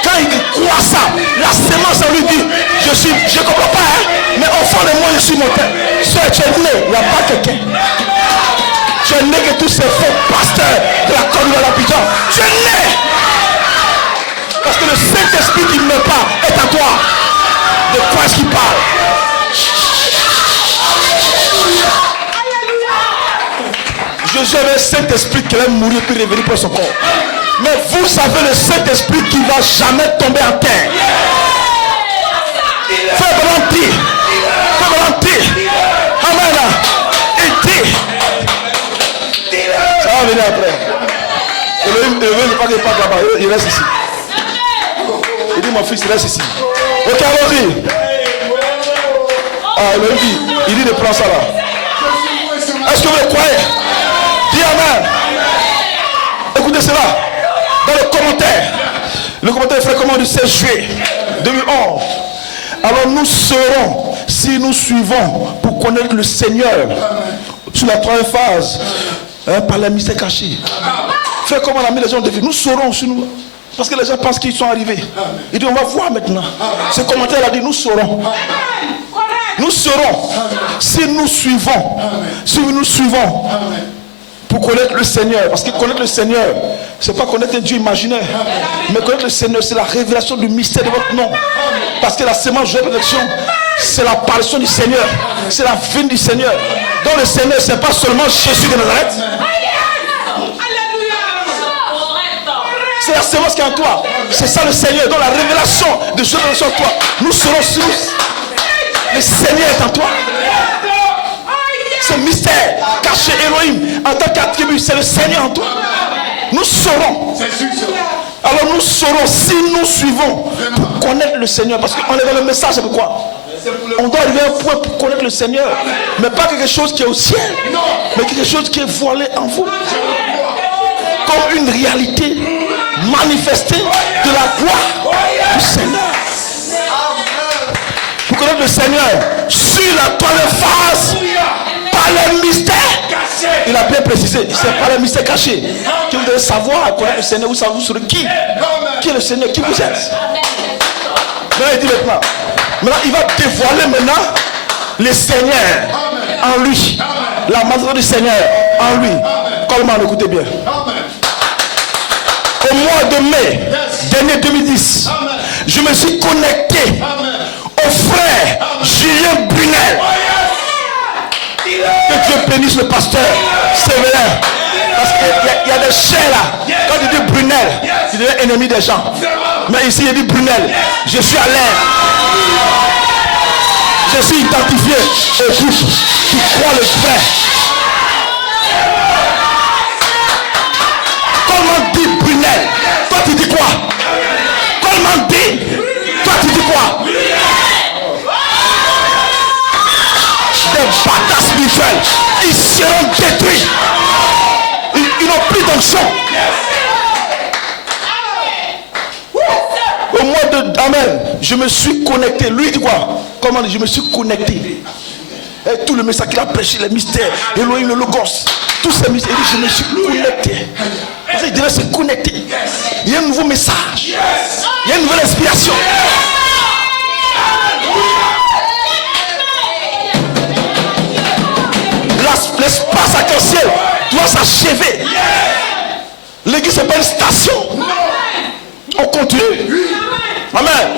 Quand il croit ça, la sémence en lui dit, je ne comprends pas, hein, mais au fond de moi, je suis mortel. Soeur, tu es né, il n'y a pas quelqu'un. Tu es né que tous ces faux pasteurs de la commune de l'Abidjan. Tu es né. Parce que le Saint-Esprit qui ne meurt pas est à toi. De quoi est-ce qu'il parle? Jésus avait le Saint-Esprit qui allait mourir puis revenir pour son corps. Mais vous savez le Saint-Esprit qui ne va jamais tomber en terre. Fais volonté. Fais volonté. Amen. Il dit. Ça va venir après. Il ne veut pas qu'il parte là-bas. Il reste ici. Il dit dit mon fils, reste ici. Ok, allons-y. Ah, il dit de prendre ça là. Est-ce que vous le croyez? Dis amen. Écoutez cela. Dans le commentaire frère comment du 16 juillet 2011. Alors nous serons, si nous suivons pour connaître le Seigneur, sur la troisième phase, par les mystères cachés. Frère, comment on a mis les gens de vie. Nous saurons sur nous. Parce que les gens pensent qu'ils sont arrivés. Ils disent on va voir maintenant. Ce commentaire a dit nous saurons. Nous saurons si nous suivons. Si nous suivons pour connaître le Seigneur. Parce que connaître le Seigneur, ce n'est pas connaître un Dieu imaginaire. Mais connaître le Seigneur, c'est la révélation du mystère de votre nom. Parce que la sémence de révélation, c'est la apparition du Seigneur. C'est la fin du Seigneur. Donc le Seigneur, ce n'est pas seulement Jésus de Nazareth. C'est la sémence qui est en toi. C'est ça le Seigneur. Donc la révélation de Jésus en toi. Nous serons sur le Seigneur est en toi. Ce mystère caché Elohim en tant qu'attribut, c'est le Seigneur en toi. Nous saurons. Alors nous saurons si nous suivons pour connaître le Seigneur. Parce qu'on est dans le message, c'est pourquoi on doit arriver à un point pour connaître le Seigneur. Mais pas quelque chose qui est au ciel, mais quelque chose qui est voilé en vous. Comme une réalité manifestée de la gloire du Seigneur. Pour connaître le Seigneur sur la troisième phase, par les mystères. Il a bien précisé, c'est par les mystères cachés que vous devez savoir connaître le Seigneur. Vous savez sur qui est le Seigneur, qui vous êtes. Maintenant il dit maintenant il va dévoiler maintenant le Seigneur en lui, la majesté du Seigneur en lui. Comment écoutez bien. Au mois de mai dernier 2010, je me suis connecté au frère Julien Brunel. Que Dieu bénisse le pasteur Séverin. Parce qu'il y a des chers là. Quand il dit Brunel, il devient ennemi des gens. Mais ici il dit Brunel. Je suis à l'air. Je suis identifié. Écoute, tu crois le frère. Comment dit Brunel? Toi tu dis quoi? Comment dit? Toi tu dis quoi? Des bâtards spirituels, ils seront détruits. Ils n'ont plus d'onction. Au mois de Amen, je me suis connecté. Lui dit quoi? Comment dit? Je me suis connecté. Et tout le message qu'il a prêché, les mystères, Elohim, le Logos, tous ces mystères, il dit je me suis connecté. Parce qu'il devait se connecter. Il y a un nouveau message. Il y a une nouvelle inspiration. L'espace arc-en-ciel doit s'achever. L'église n'est pas une station. On continue. Amen.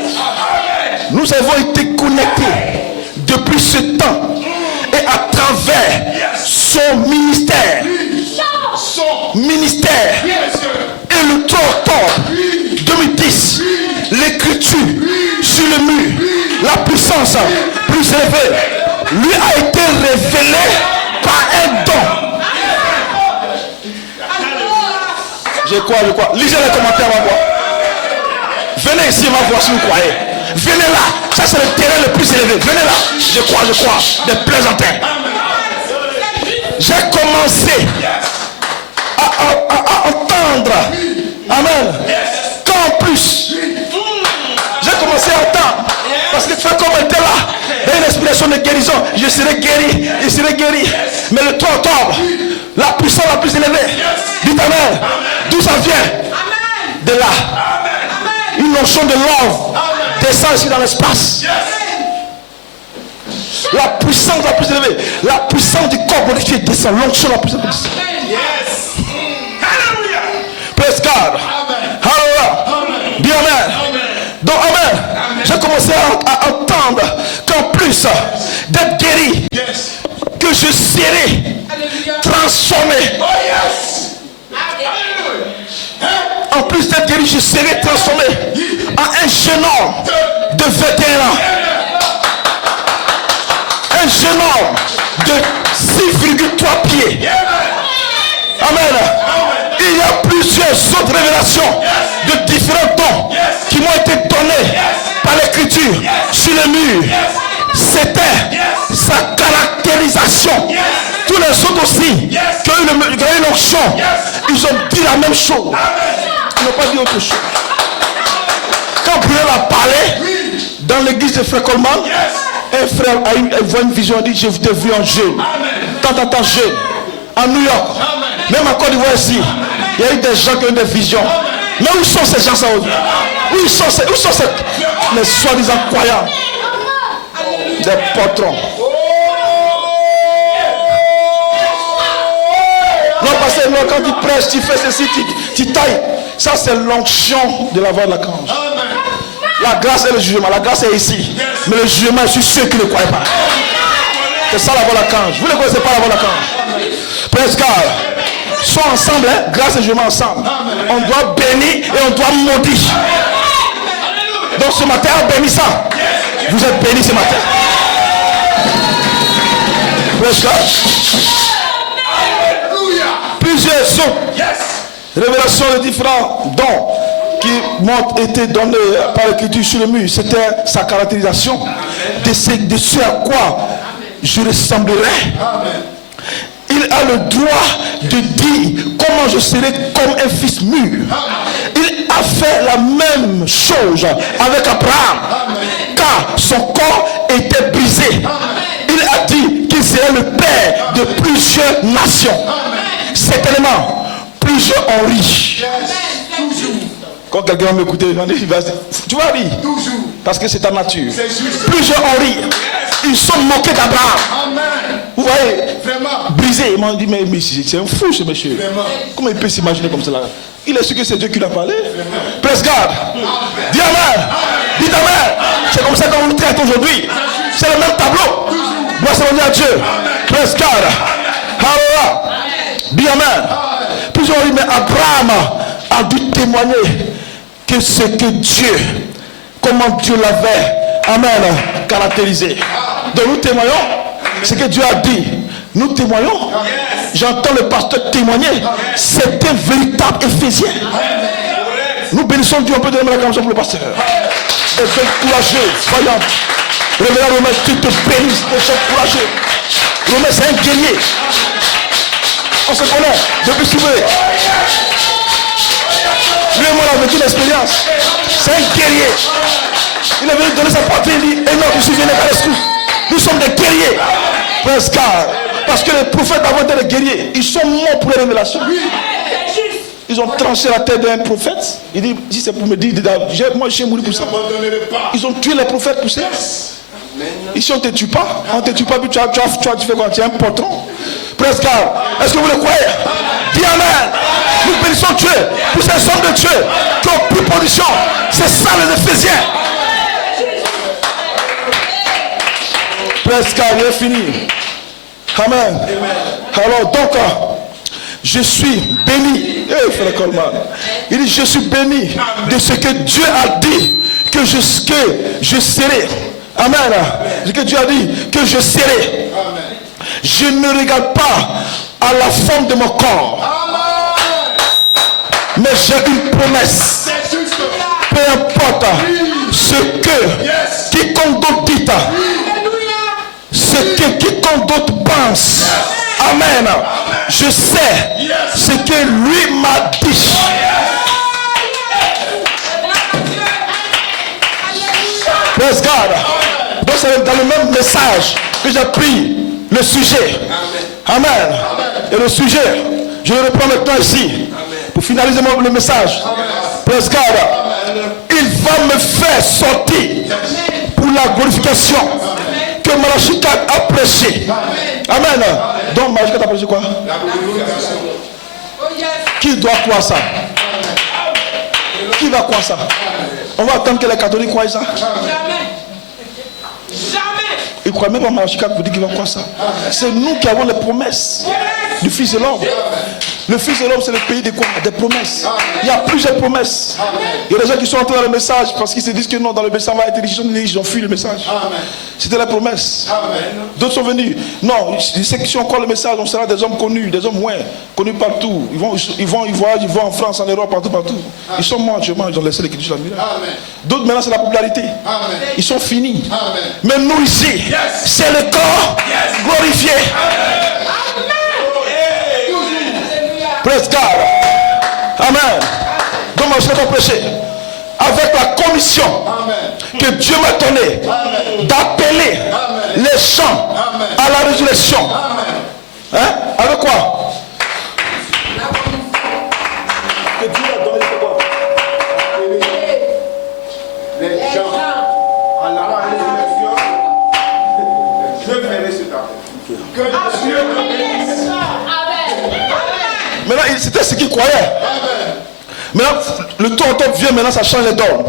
Nous avons été connectés depuis ce temps et à travers son ministère. Et le 3 octobre 2010, l'écriture sur le mur, la puissance plus élevée, lui a été révélée par un don. Je crois. Lisez les commentaires, ma voix. Venez ici, ma voix, si vous croyez. Venez là. Ça, c'est le terrain le plus élevé. Venez là. Je crois. Des plaisantins. J'ai commencé à entendre. Amen. Qu'en plus, j'ai commencé à entendre. Parce que frère, comme elle était là, il y a une inspiration de guérison. Je serai guéri. Mais le 3 octobre, la puissance la plus élevée. Dites amen. D'où ça vient? De là. Une notion de love descend ici dans l'espace. La puissance la plus élevée. La puissance du corps modifié descend. L'onction la plus élevée. Praise God. Hallelujah. Bien amen. Donc amen. J'ai commencé à entendre qu'en plus d'être guéri, que je serai transformé. En plus d'être guéri, je serai transformé en un jeune homme de 21 ans. Un jeune homme de 6,3 pieds. Amen. Il y a plusieurs autres révélations de différents dons qui m'ont été données par l'écriture sur le mur. C'était sa caractérisation. Tous les autres aussi qui ont eu l'onction, ils ont dit la même chose. Ils n'ont pas dit autre chose. Quand Brunel a parlé dans l'église de Frère Coleman, un frère a voit une vision, il dit: je t'ai vu en jeune, tant jeune, en New York, même en Côte d'Ivoire ici. Il y a eu des gens qui ont eu des visions. Mais où sont ces gens aujourd'hui? Où sont les soi-disant croyants? Des patrons. Non, parce que quand tu prêches, tu fais ceci, tu tailles. Ça, c'est l'onction de la voix de l'archange. La grâce et le jugement. La grâce est ici. Mais le jugement est sur ceux qui ne croient pas. C'est ça la voix de l'archange. Vous ne connaissez pas la voix de l'archange? Presque. Soit ensemble, hein? Grâce et jugement ensemble. On doit bénir et on doit maudire. Donc ce matin, bénis ça. Vous êtes bénis ce matin. Presque. Plusieurs sont révélations de différents dons qui m'ont été donnés par l'écriture sur le mur. C'était sa caractérisation de ce à quoi je ressemblerai. Il a le droit de dire comment je serai comme un fils mûr. Il a fait la même chose avec Abraham, car son corps était brisé. Il a dit qu'il serait le père de plusieurs nations. Certainement, plusieurs ont ri. Quand quelqu'un va m'écouter, tu vas rire. Parce que c'est ta nature. Plusieurs ont ri. Ils sont moqués d'Abraham. Vous voyez, brisé. Ils m'ont dit, mais c'est un fou ce monsieur. Comment il peut s'imaginer comme cela? Il est sûr que c'est Dieu qui l'a parlé. Presse garde. Dis amen. Dis amen. C'est comme ça qu'on nous traite aujourd'hui. C'est le même tableau. Moi, c'est mon Dieu. Presse garde. Alléluia. Dis amen. Plusieurs ont dit, mais Abraham a dû témoigner que c'est que Dieu, comment Dieu l'avait, amen, caractérisé. Donc nous témoignons ce que Dieu a dit. Nous témoignons. J'entends le pasteur témoigner. C'était véritable Éphésien. Nous bénissons Dieu. On peut donner la acclamation pour le pasteur. Et fais courageux, voyant. Révérend Romain, tu te bénisses, et sois courageux. Romain, c'est un guerrier. On se connaît depuis souvent. Lui et moi, on a vécu l'expérience. C'est un guerrier. Il est venu donner sa patrie. Il dit: et non, je suis venu à l'escousse. Nous sommes des guerriers. Parce que les prophètes avant étaient des guerriers. Ils sont morts pour les révélations. Ils ont tranché la tête d'un prophète. Il dit: si c'est pour me dire, moi je suis mouru pour ça. Ils ont tué les prophètes pour ça. Ici on ne te tue pas. On ne te tue pas, puis tu fais quoi? Tu es un patron. Presque. Est-ce que vous le croyez? Dis amen. Nous bénissons Dieu pour ces hommes de Dieu qui ont pris position. C'est ça les Éphésiens. Presque, il est fini. Amen. Alors donc, je suis béni. Frère Coleman, il dit: je suis béni de ce que Dieu a dit que je serai. Amen. Ce que Dieu a dit que je serai. Je ne regarde pas à la forme de mon corps. Mais j'ai une promesse. Peu importe ce que quiconque d'autre dit, ce que quiconque d'autre pense. Amen. Je sais ce que lui m'a dit. Praise God. Donc c'est dans le même message que j'ai pris le sujet. Amen. Et le sujet, je le reprends maintenant ici. Pour finaliser le message. Praise God. Il va me faire sortir pour la glorification que Malachi 4 a prêché. Amen. Donc Malachi 4 a prêché quoi? La glorification. Qui doit croire ça? Qui va croire ça? On va attendre que les catholiques croient ça? Ils ne croient même pas Malachi 4 pour dire qu'ils vont croire ça. C'est nous qui avons les promesses du Fils de l'homme. Le Fils de l'homme, c'est le pays de quoi? Des promesses. Il y a plusieurs promesses. Il y a des gens qui sont entrés dans le message parce qu'ils se disent que non, dans le message, on va être riche. Ils ont fui le message. C'était la promesse. D'autres sont venus. Non, ceux qui sont encore le message, on sera des hommes connus, des hommes moins connus partout. Ils vont en France, en Europe, partout. Ils sont morts, ils ont laissé l'écriture de la miracle. D'autres maintenant, c'est la popularité. Ils sont finis. Mais nous ici, c'est le corps glorifié. Praise God. Amen. Donc moi je vais prêcher avec la commission que Dieu m'a donnée d'appeler les gens à la résurrection. Hein? Avec quoi? Que Dieu m'a donné quoi? Les gens à la résurrection. Je ferai cela. Que Dieu me bénisse. Maintenant, c'était ce qu'il croyait. Maintenant, le tour vient, maintenant, ça change les donnes.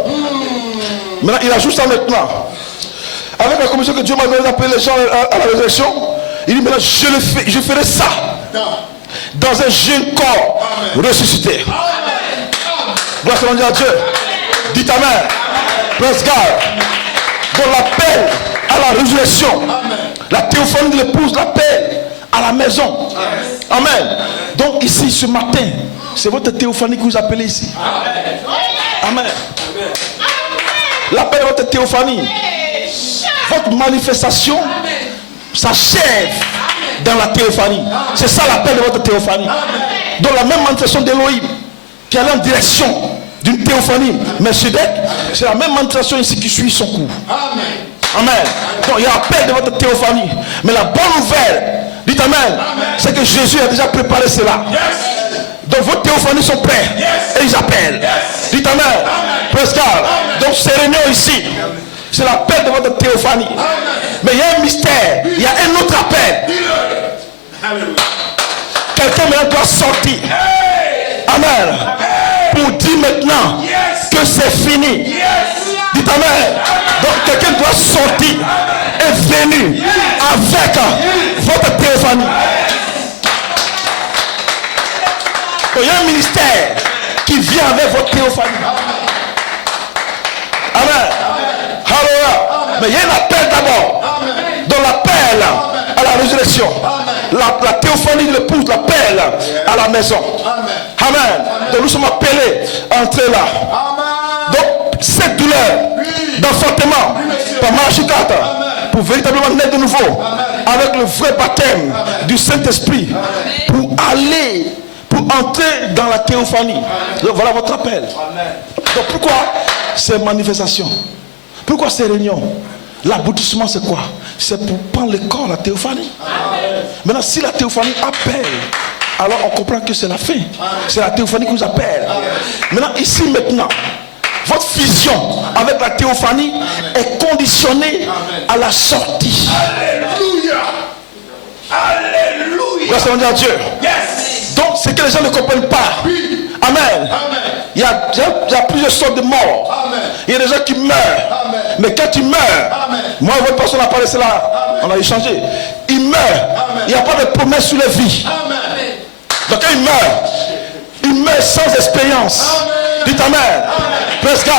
Maintenant, il ajoute ça maintenant. Avec la commission que Dieu m'a donné d'appeler les gens à la résurrection, il dit maintenant, je ferai ça dans un jeune corps ressuscité. Gloire à Dieu. Dites Amen. Praise God. Donc l'appel à la résurrection, la théophanie de l'épouse, l'appel à la maison. Amen. Donc ici ce matin, c'est votre théophanie que vous appelez ici. Amen. L'appel de votre théophanie, votre manifestation s'achève dans la théophanie. C'est ça l'appel de votre théophanie. Donc la même manifestation d'Élohim qui allait en direction d'une théophanie, mais c'est la même manifestation ici qui suit son cours. Amen. Donc il y a l'appel de votre théophanie. Mais la bonne nouvelle, dites Amen, c'est que Jésus a déjà préparé cela. Donc vos théophanies sont prêts et ils appellent. Dites Amen. Praise God. Donc ces réunions ici, c'est l'appel de votre théophanie. Mais il y a un mystère, il y a un autre appel. Quelqu'un maintenant doit sortir. Amen. Pour dire maintenant que c'est fini. Dites Amen. Donc quelqu'un doit sortir et venir avec votre théophanie. Il y a un ministère qui vient avec votre théophanie. Amen. Alléluia. Mais il y a un appel d'abord. Dans l'appel à la résurrection. La théophanie de l'épouse, l'appel à la maison. Amen. Donc nous sommes appelés à entrer là. Donc cette douleur d'enfantement par Marachikata, pour véritablement naître de nouveau avec le vrai baptême du Saint-Esprit, pour entrer dans la théophanie. Donc voilà votre appel. Donc pourquoi ces manifestations? Pourquoi ces réunions? L'aboutissement c'est quoi? C'est pour prendre le corps, la théophanie. Maintenant si la théophanie appelle, alors on comprend que c'est la fin. C'est la théophanie qui nous appelle. Maintenant ici maintenant, votre fusion avec la théophanie est conditionnée à la sortie. Alléluia. Alléluia. Gloire à Dieu. Donc c'est que les gens ne comprennent pas. Amen. Il y a plusieurs sortes de morts. Il y a des gens qui meurent. Mais quand ils meurent, moi votre personne a parlé cela, on a échangé. Ils meurent. Il n'y a pas de promesse sur les vies. Donc quand ils meurent sans expérience. Dites Amen. Praise God.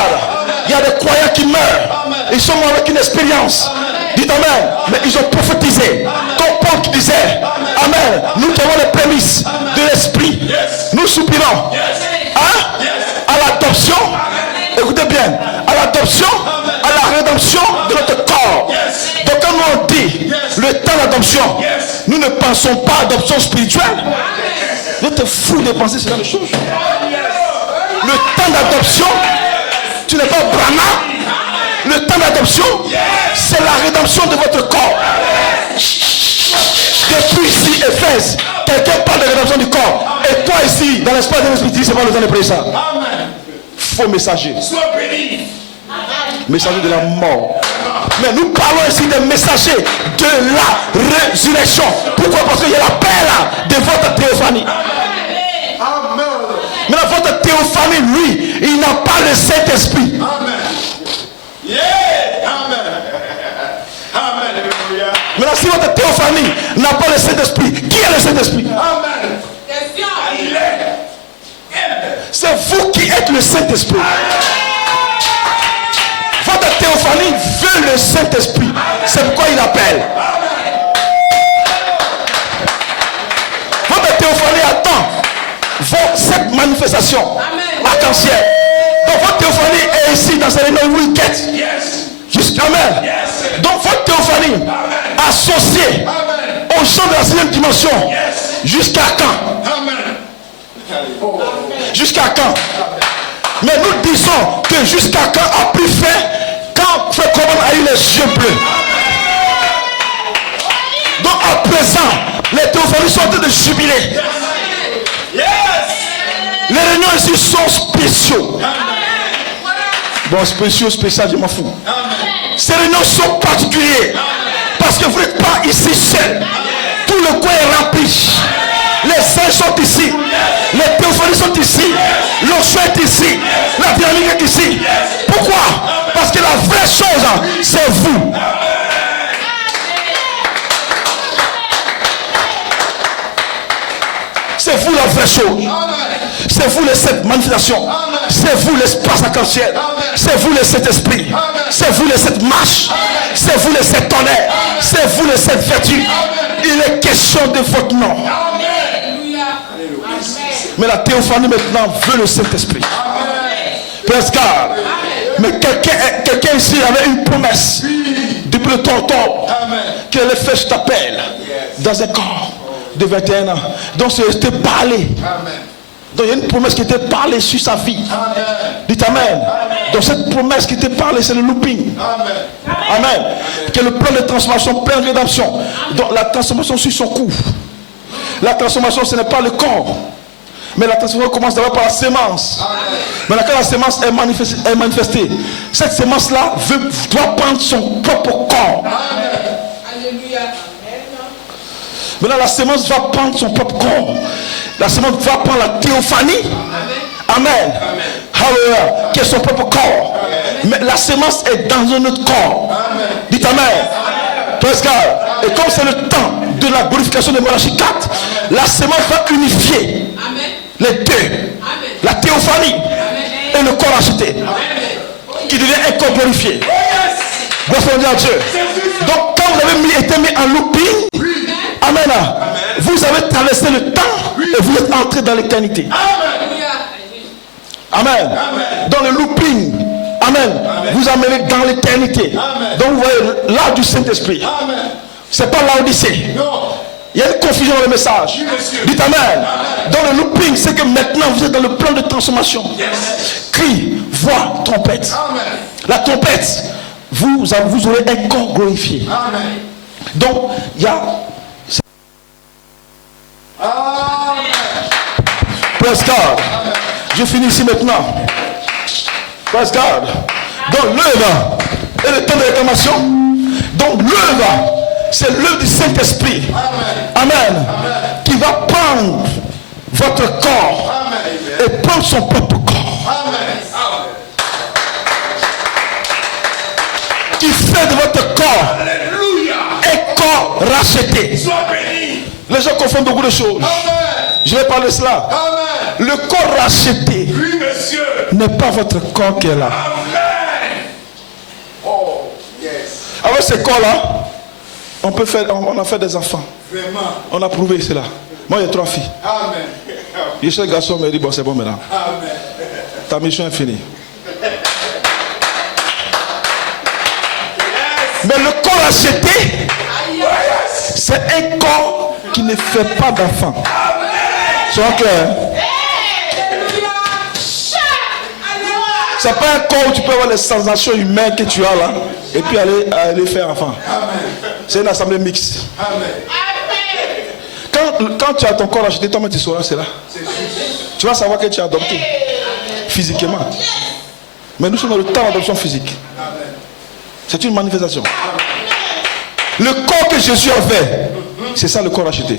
Il y a des croyants qui meurent. Ils sont morts avec une expérience. Dites Amen. Mais ils ont prophétisé. Comme Paul qui disait Amen. Nous qui avons les prémices de l'esprit. Nous soupirons. Hein? À l'adoption. Écoutez bien. À l'adoption. À la rédemption de notre corps. Donc quand nous on dit le temps d'adoption, nous ne pensons pas à l'adoption spirituelle. Vous êtes fou de penser ce genre de choses. Le temps d'adoption, tu n'es pas Branham. Le temps d'adoption, c'est la rédemption de votre corps. Depuis ici, Éphèse, quelqu'un parle de rédemption du corps. Et toi ici, dans l'espace de l'esprit, c'est pas le temps de prier ça. Faux messager. Messager de la mort. Mais nous parlons ici des messagers de la résurrection. Pourquoi? Parce qu'il y a l'appel de votre théophanie. Maintenant, votre théophanie, lui, il n'a pas le Saint-Esprit. Maintenant, si votre théophanie n'a pas le Saint-Esprit, qui est le Saint-Esprit? Vous qui êtes le Saint-Esprit. Votre théophanie veut le Saint-Esprit. C'est pourquoi il appelle. Votre théophanie attend cette manifestation arc-en-ciel. Donc votre théophanie est ici dans cette réunion Wicket. Jusqu'à même. Donc votre théophanie associée au champ de la 6e dimension. Jusqu'à quand? Jusqu'à quand? Mais nous disons que jusqu'à quand a pu faire quand Frère Command a eu les yeux bleus. Donc à présent, les théophanies sont en train de jubiler. Les réunions ici sont spéciaux. Bon, spécial, je m'en fous. Ces réunions sont particulières. Parce que vous n'êtes pas ici seul. Tout le coin est rempli. Les saints sont ici. Les théophanies sont ici. L'onction est ici. La dynamique est ici. Pourquoi? Parce que la vraie chose, c'est vous. C'est vous la vraie chose. C'est vous les 7 manifestations. C'est vous l'espace arc-en-ciel. C'est vous les 7 esprits. C'est vous les 7 marches. C'est vous les 7 tonnerres. C'est vous les 7 vertus. Il est question de votre nom. Mais la théophanie maintenant veut le Saint-Esprit. Presque. Mais quelqu'un ici avait une promesse depuis le temps que les fêtes t'appellent dans un corps de 21 ans. Donc c'était parlé. Donc il y a une promesse qui était parlée sur sa vie. Dites Amen. Donc cette promesse qui était parlée, c'est le looping. Amen. Que le plan de transformation, plein de rédemption. Donc la transformation suit son cours. La transformation, ce n'est pas le corps. Mais la transformation commence d'abord par la sémence. Maintenant, quand la sémence est manifestée, cette sémence-là doit prendre son propre corps. Alléluia. Maintenant, la sémence va prendre son propre corps. La sémence va prendre la théophanie. Amen. Alléluia. Qui est son propre corps. Mais la sémence est dans un autre corps. Dites Amen. Et comme c'est le temps de la glorification de Malachie 4, la sémence va unifier les deux. La théophanie et le corps acheté. Qui devient un corps glorifié. Gloire à Dieu. Donc quand vous avez été mis en looping, Amen. Vous avez traversé le temps et vous êtes entré dans l'éternité. Amen. Dans le looping, Amen. Vous amenez dans l'éternité. Donc vous voyez l'art du Saint-Esprit. C'est pas l'Odyssée. Il y a une confusion dans le message. Dites Amen. Dans le looping, c'est que maintenant vous êtes dans le plan de transformation. Cri, voix, trompette. La trompette, vous aurez un corps glorifié. Donc il y a Praise God. Je finis ici maintenant. Praise God. Donc l'œuvre est le temps de réclamation. Donc l'œuvre, c'est l'œuvre du Saint-Esprit. Amen. Qui va prendre votre corps et prendre son propre corps. Qui fait de votre corps un corps racheté. Les gens confondent beaucoup de choses. Je vais parler de cela. Le corps racheté n'est pas votre corps qui est là. Avec ce corps-là, on a fait des enfants. On a prouvé cela. Moi, j'ai 3 filles. Je suis un garçon, mais il dit bon, c'est bon maintenant. Ta mission est finie. Mais le corps racheté, c'est un corps qui ne fait pas d'enfants. Sois clair. C'est pas un corps où tu peux avoir les sensations humaines que tu as là et puis aller faire enfant. C'est une assemblée mixte. Quand tu as ton corps acheté, toi-même tu sauras cela. Tu vas savoir que tu as adopté physiquement. Mais nous sommes dans le temps d'adoption physique. C'est une manifestation. Le corps que Jésus avait, c'est ça le corps acheté.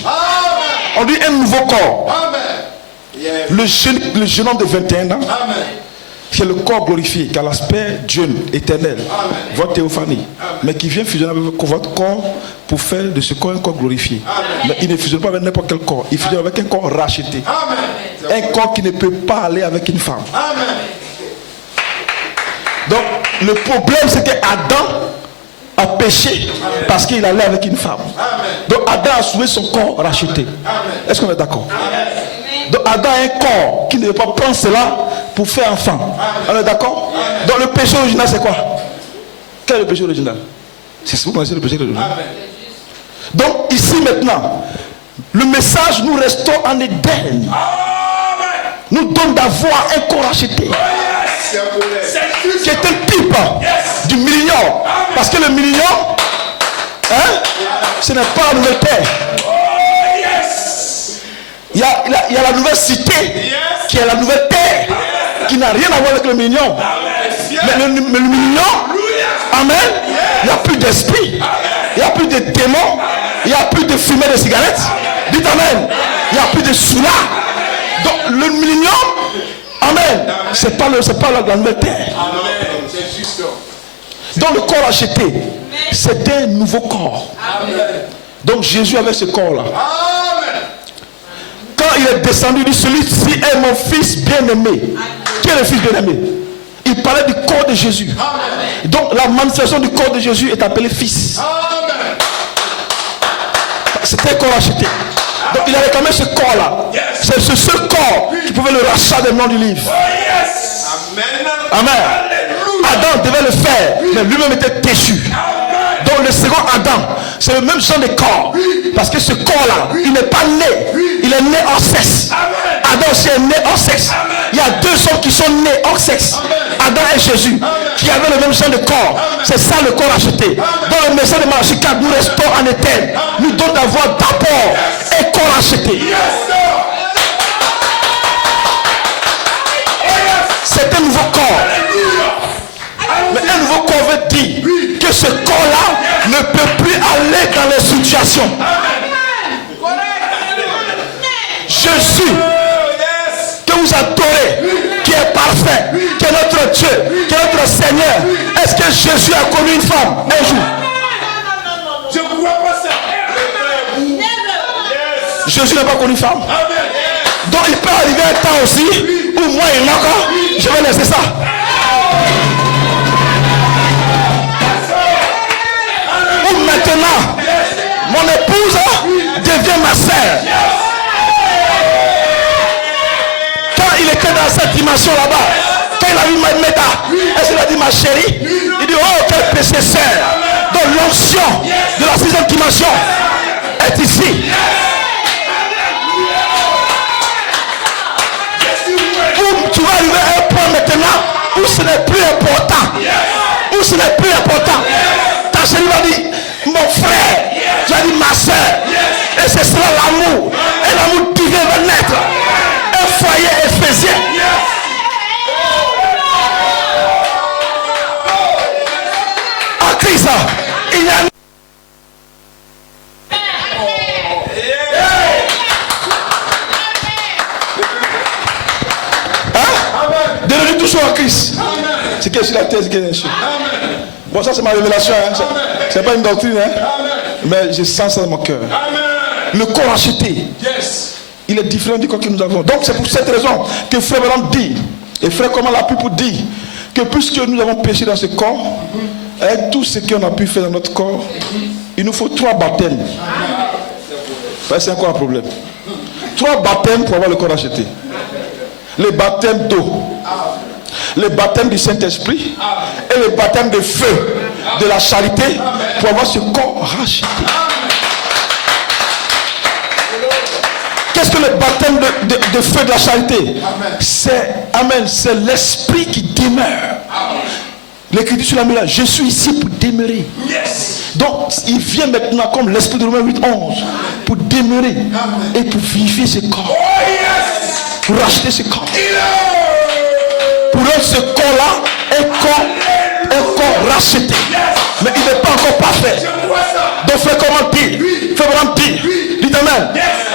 On dit un nouveau corps. Le jeune homme de 21 ans, c'est le corps glorifié, qui a l'aspect Dieu éternel, votre théophanie, mais qui vient fusionner avec votre corps pour faire de ce corps un corps glorifié. Mais il ne fusionne pas avec n'importe quel corps, il fusionne avec un corps racheté. Un corps qui ne peut pas aller avec une femme. Amen. Donc, le problème, c'est qu'Adam a péché parce qu'il allait avec une femme. Amen. Donc, Adam a sauvé son corps racheté. Est-ce qu'on est d'accord? Donc, Adam a un corps qui ne veut pas prendre cela pour faire enfant. On est d'accord? Donc, le péché original, c'est quoi? Quel est le péché original? C'est ce que vous connaissez le péché original. Amen. Donc, ici maintenant, le message, nous restons en Éden. Nous donne d'avoir un corps racheté. Qui est un type du millénium. Parce que le millénium, ce n'est pas la nouvelle terre. Il y a la nouvelle cité qui est la nouvelle terre, qui n'a rien à voir avec le millénium. Mais le millénium, amen, il n'y a plus d'esprit, il n'y a plus de démons, il n'y a plus de fumée de cigarettes. Dites amen. Il n'y a plus de soula. Donc le millénium, amen, c'est pas la nouvelle terre. Donc le corps acheté, c'est un nouveau corps. Donc Jésus avait ce corps-là. Quand il est descendu, il dit, celui-ci est mon fils bien-aimé. Qui est le fils bien-aimé? Il parlait du corps de Jésus. Donc la manifestation du corps de Jésus est appelée fils. C'était un corps acheté. Donc il avait quand même ce corps-là. C'est ce seul corps qui pouvait le racheter des noms du livre. Amen. Adam devait le faire, mais lui-même était déchu. Donc le second Adam, c'est le même genre de corps. Parce que ce corps-là, il n'est pas né. Il est né hors sexe. Adam aussi est né hors sexe. Il y a deux hommes qui sont nés hors sexe. Adam et Jésus, qui avaient le même genre de corps. C'est ça le corps acheté. Dans le message de Malachie 4, nous restons en éternel. Nous donnons d'avoir d'abord un corps acheté. C'est un nouveau corps. Mais un nouveau corps veut dire que ce corps-là ne peut plus aller dans les situations. Jésus, que vous adorez, qui est parfait, qui est notre Dieu, qui est notre Seigneur. Est-ce que Jésus a connu une femme un jour? Je ne crois pas ça. Jésus n'a pas connu une femme. Donc il peut arriver un temps aussi où moi et encore, je vais laisser ça. Où maintenant, mon épouse devient ma sœur. Quand il était dans cette dimension là-bas, quand il a vu ma méta, est-ce qu'il a dit ma chérie? Il dit, oh quel péché sœur. Donc l'onction de la sixième dimension est ici. Où tu vas arriver à un point maintenant où ce n'est plus important. Où ce n'est plus important. Ta chérie va dire, mon frère, tu as dit ma soeur. Et ce sera l'amour. Et l'amour divin va naître. Un foyer éphésien. En Christ, il y a devenu toujours en Christ. C'est que sur la thèse qui est dessus. Bon, ça c'est ma révélation. Hein. C'est pas une doctrine. Hein. Mais je sens ça dans mon cœur. Le corps acheté, il est différent du corps que nous avons. Donc c'est pour cette raison que Frère Branham dit, et Frère comment l'a pu pour dire, que puisque nous avons péché dans ce corps, avec tout ce qu'on a pu faire dans notre corps, il nous faut 3 baptêmes. C'est encore un problème. 3 baptêmes pour avoir le corps acheté. Le baptême d'eau, le baptême du Saint-Esprit et le baptême de feu de la charité pour avoir ce corps racheté. Qu'est-ce que le baptême de feu de la charité? C'est, amen, c'est l'esprit qui demeure. L'écriture sur la mélange, je suis ici pour demeurer. Donc il vient maintenant comme l'esprit de Romains 8:11 pour demeurer et pour vivifier ce corps. Pour racheter ce corps. Pour eux, ce corps-là est un corps racheté. Mais il n'est pas encore parfait. Donc frère, comment dire? Frère, comment dire? Dites amen.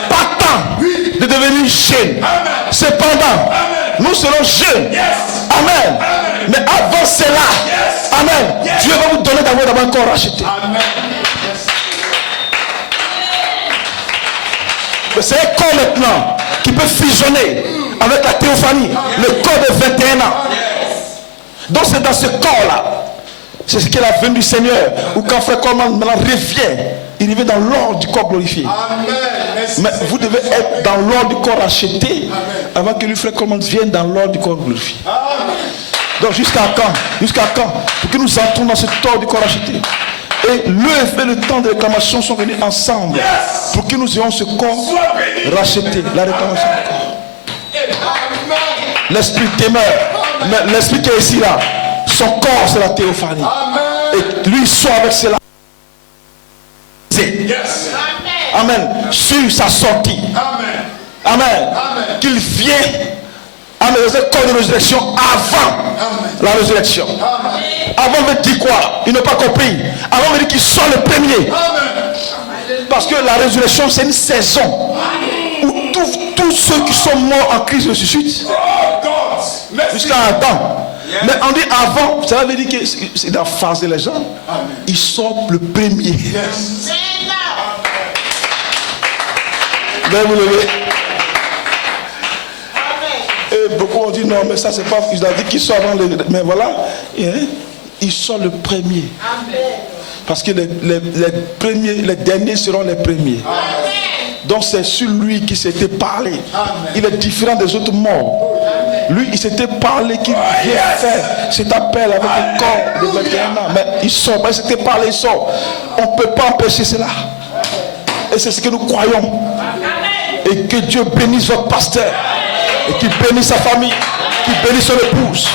Pas temps de devenir jeune. Cependant, nous serons jeunes. Amen. Mais avant cela, amen, Dieu va vous donner d'abord un corps racheté. C'est un corps maintenant qui peut fusionner avec la théophanie, le corps de 21 ans. Donc c'est dans ce corps-là. C'est ce qu'est la venue du Seigneur. Ou quand Frère Coleman maintenant revient, il revient dans l'ordre du corps glorifié. Mais vous devez être dans l'ordre du corps racheté avant que le Frère Coleman vienne dans l'ordre du corps glorifié. Donc jusqu'à quand? Jusqu'à quand? Pour que nous entrons dans ce ordre du corps racheté. Et l'œuvre et le temps de réclamation sont venus ensemble pour que nous ayons ce corps racheté. La réclamation du corps. L'esprit demeure. Mais l'esprit qui est ici là, son corps c'est la théophanie. Et lui soit avec cela. Amen. Sur sa sortie. Amen. Qu'il vienne à le corps de résurrection avant la résurrection. Avant de dire quoi? Il n'a pas compris. Avant de dire qu'il soit le premier. Parce que la résurrection c'est une saison où tous ceux qui sont morts en Christ ressuscitent jusqu'à un temps. Mais on dit avant, ça veut dire que c'est dans la phase des gens. Ils sont le premier. Vous levez. Et beaucoup ont dit non, mais ça c'est pas. Ils ont dit qu'ils sont avant les. Mais voilà, ils sont le premier. Parce que les derniers seront les premiers. Donc c'est sur lui qui s'était parlé. Il est différent des autres morts. Lui, il s'était parlé qu'il vient faire cet appel avec le corps de 21 ans. Mais il sort, il s'était parlé, il sort. On ne peut pas empêcher cela. Et c'est ce que nous croyons. Et que Dieu bénisse votre pasteur. Et qu'il bénisse sa famille. Qu'il bénisse son épouse.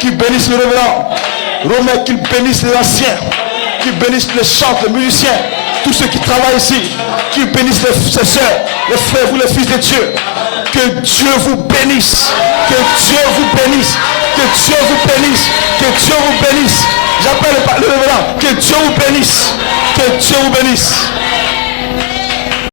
Qu'il bénisse le révérend. Romain, qu'il bénisse les anciens. Qu'il bénisse les chanteurs, les musiciens. Tous ceux qui travaillent ici. Qu'il bénisse ses soeurs, les frères, vous les fils de Dieu. Que Dieu vous bénisse. Que Dieu vous bénisse. Que Dieu vous bénisse. Que Dieu vous bénisse. J'appelle le révérend. Que Dieu vous bénisse. Que Dieu vous bénisse.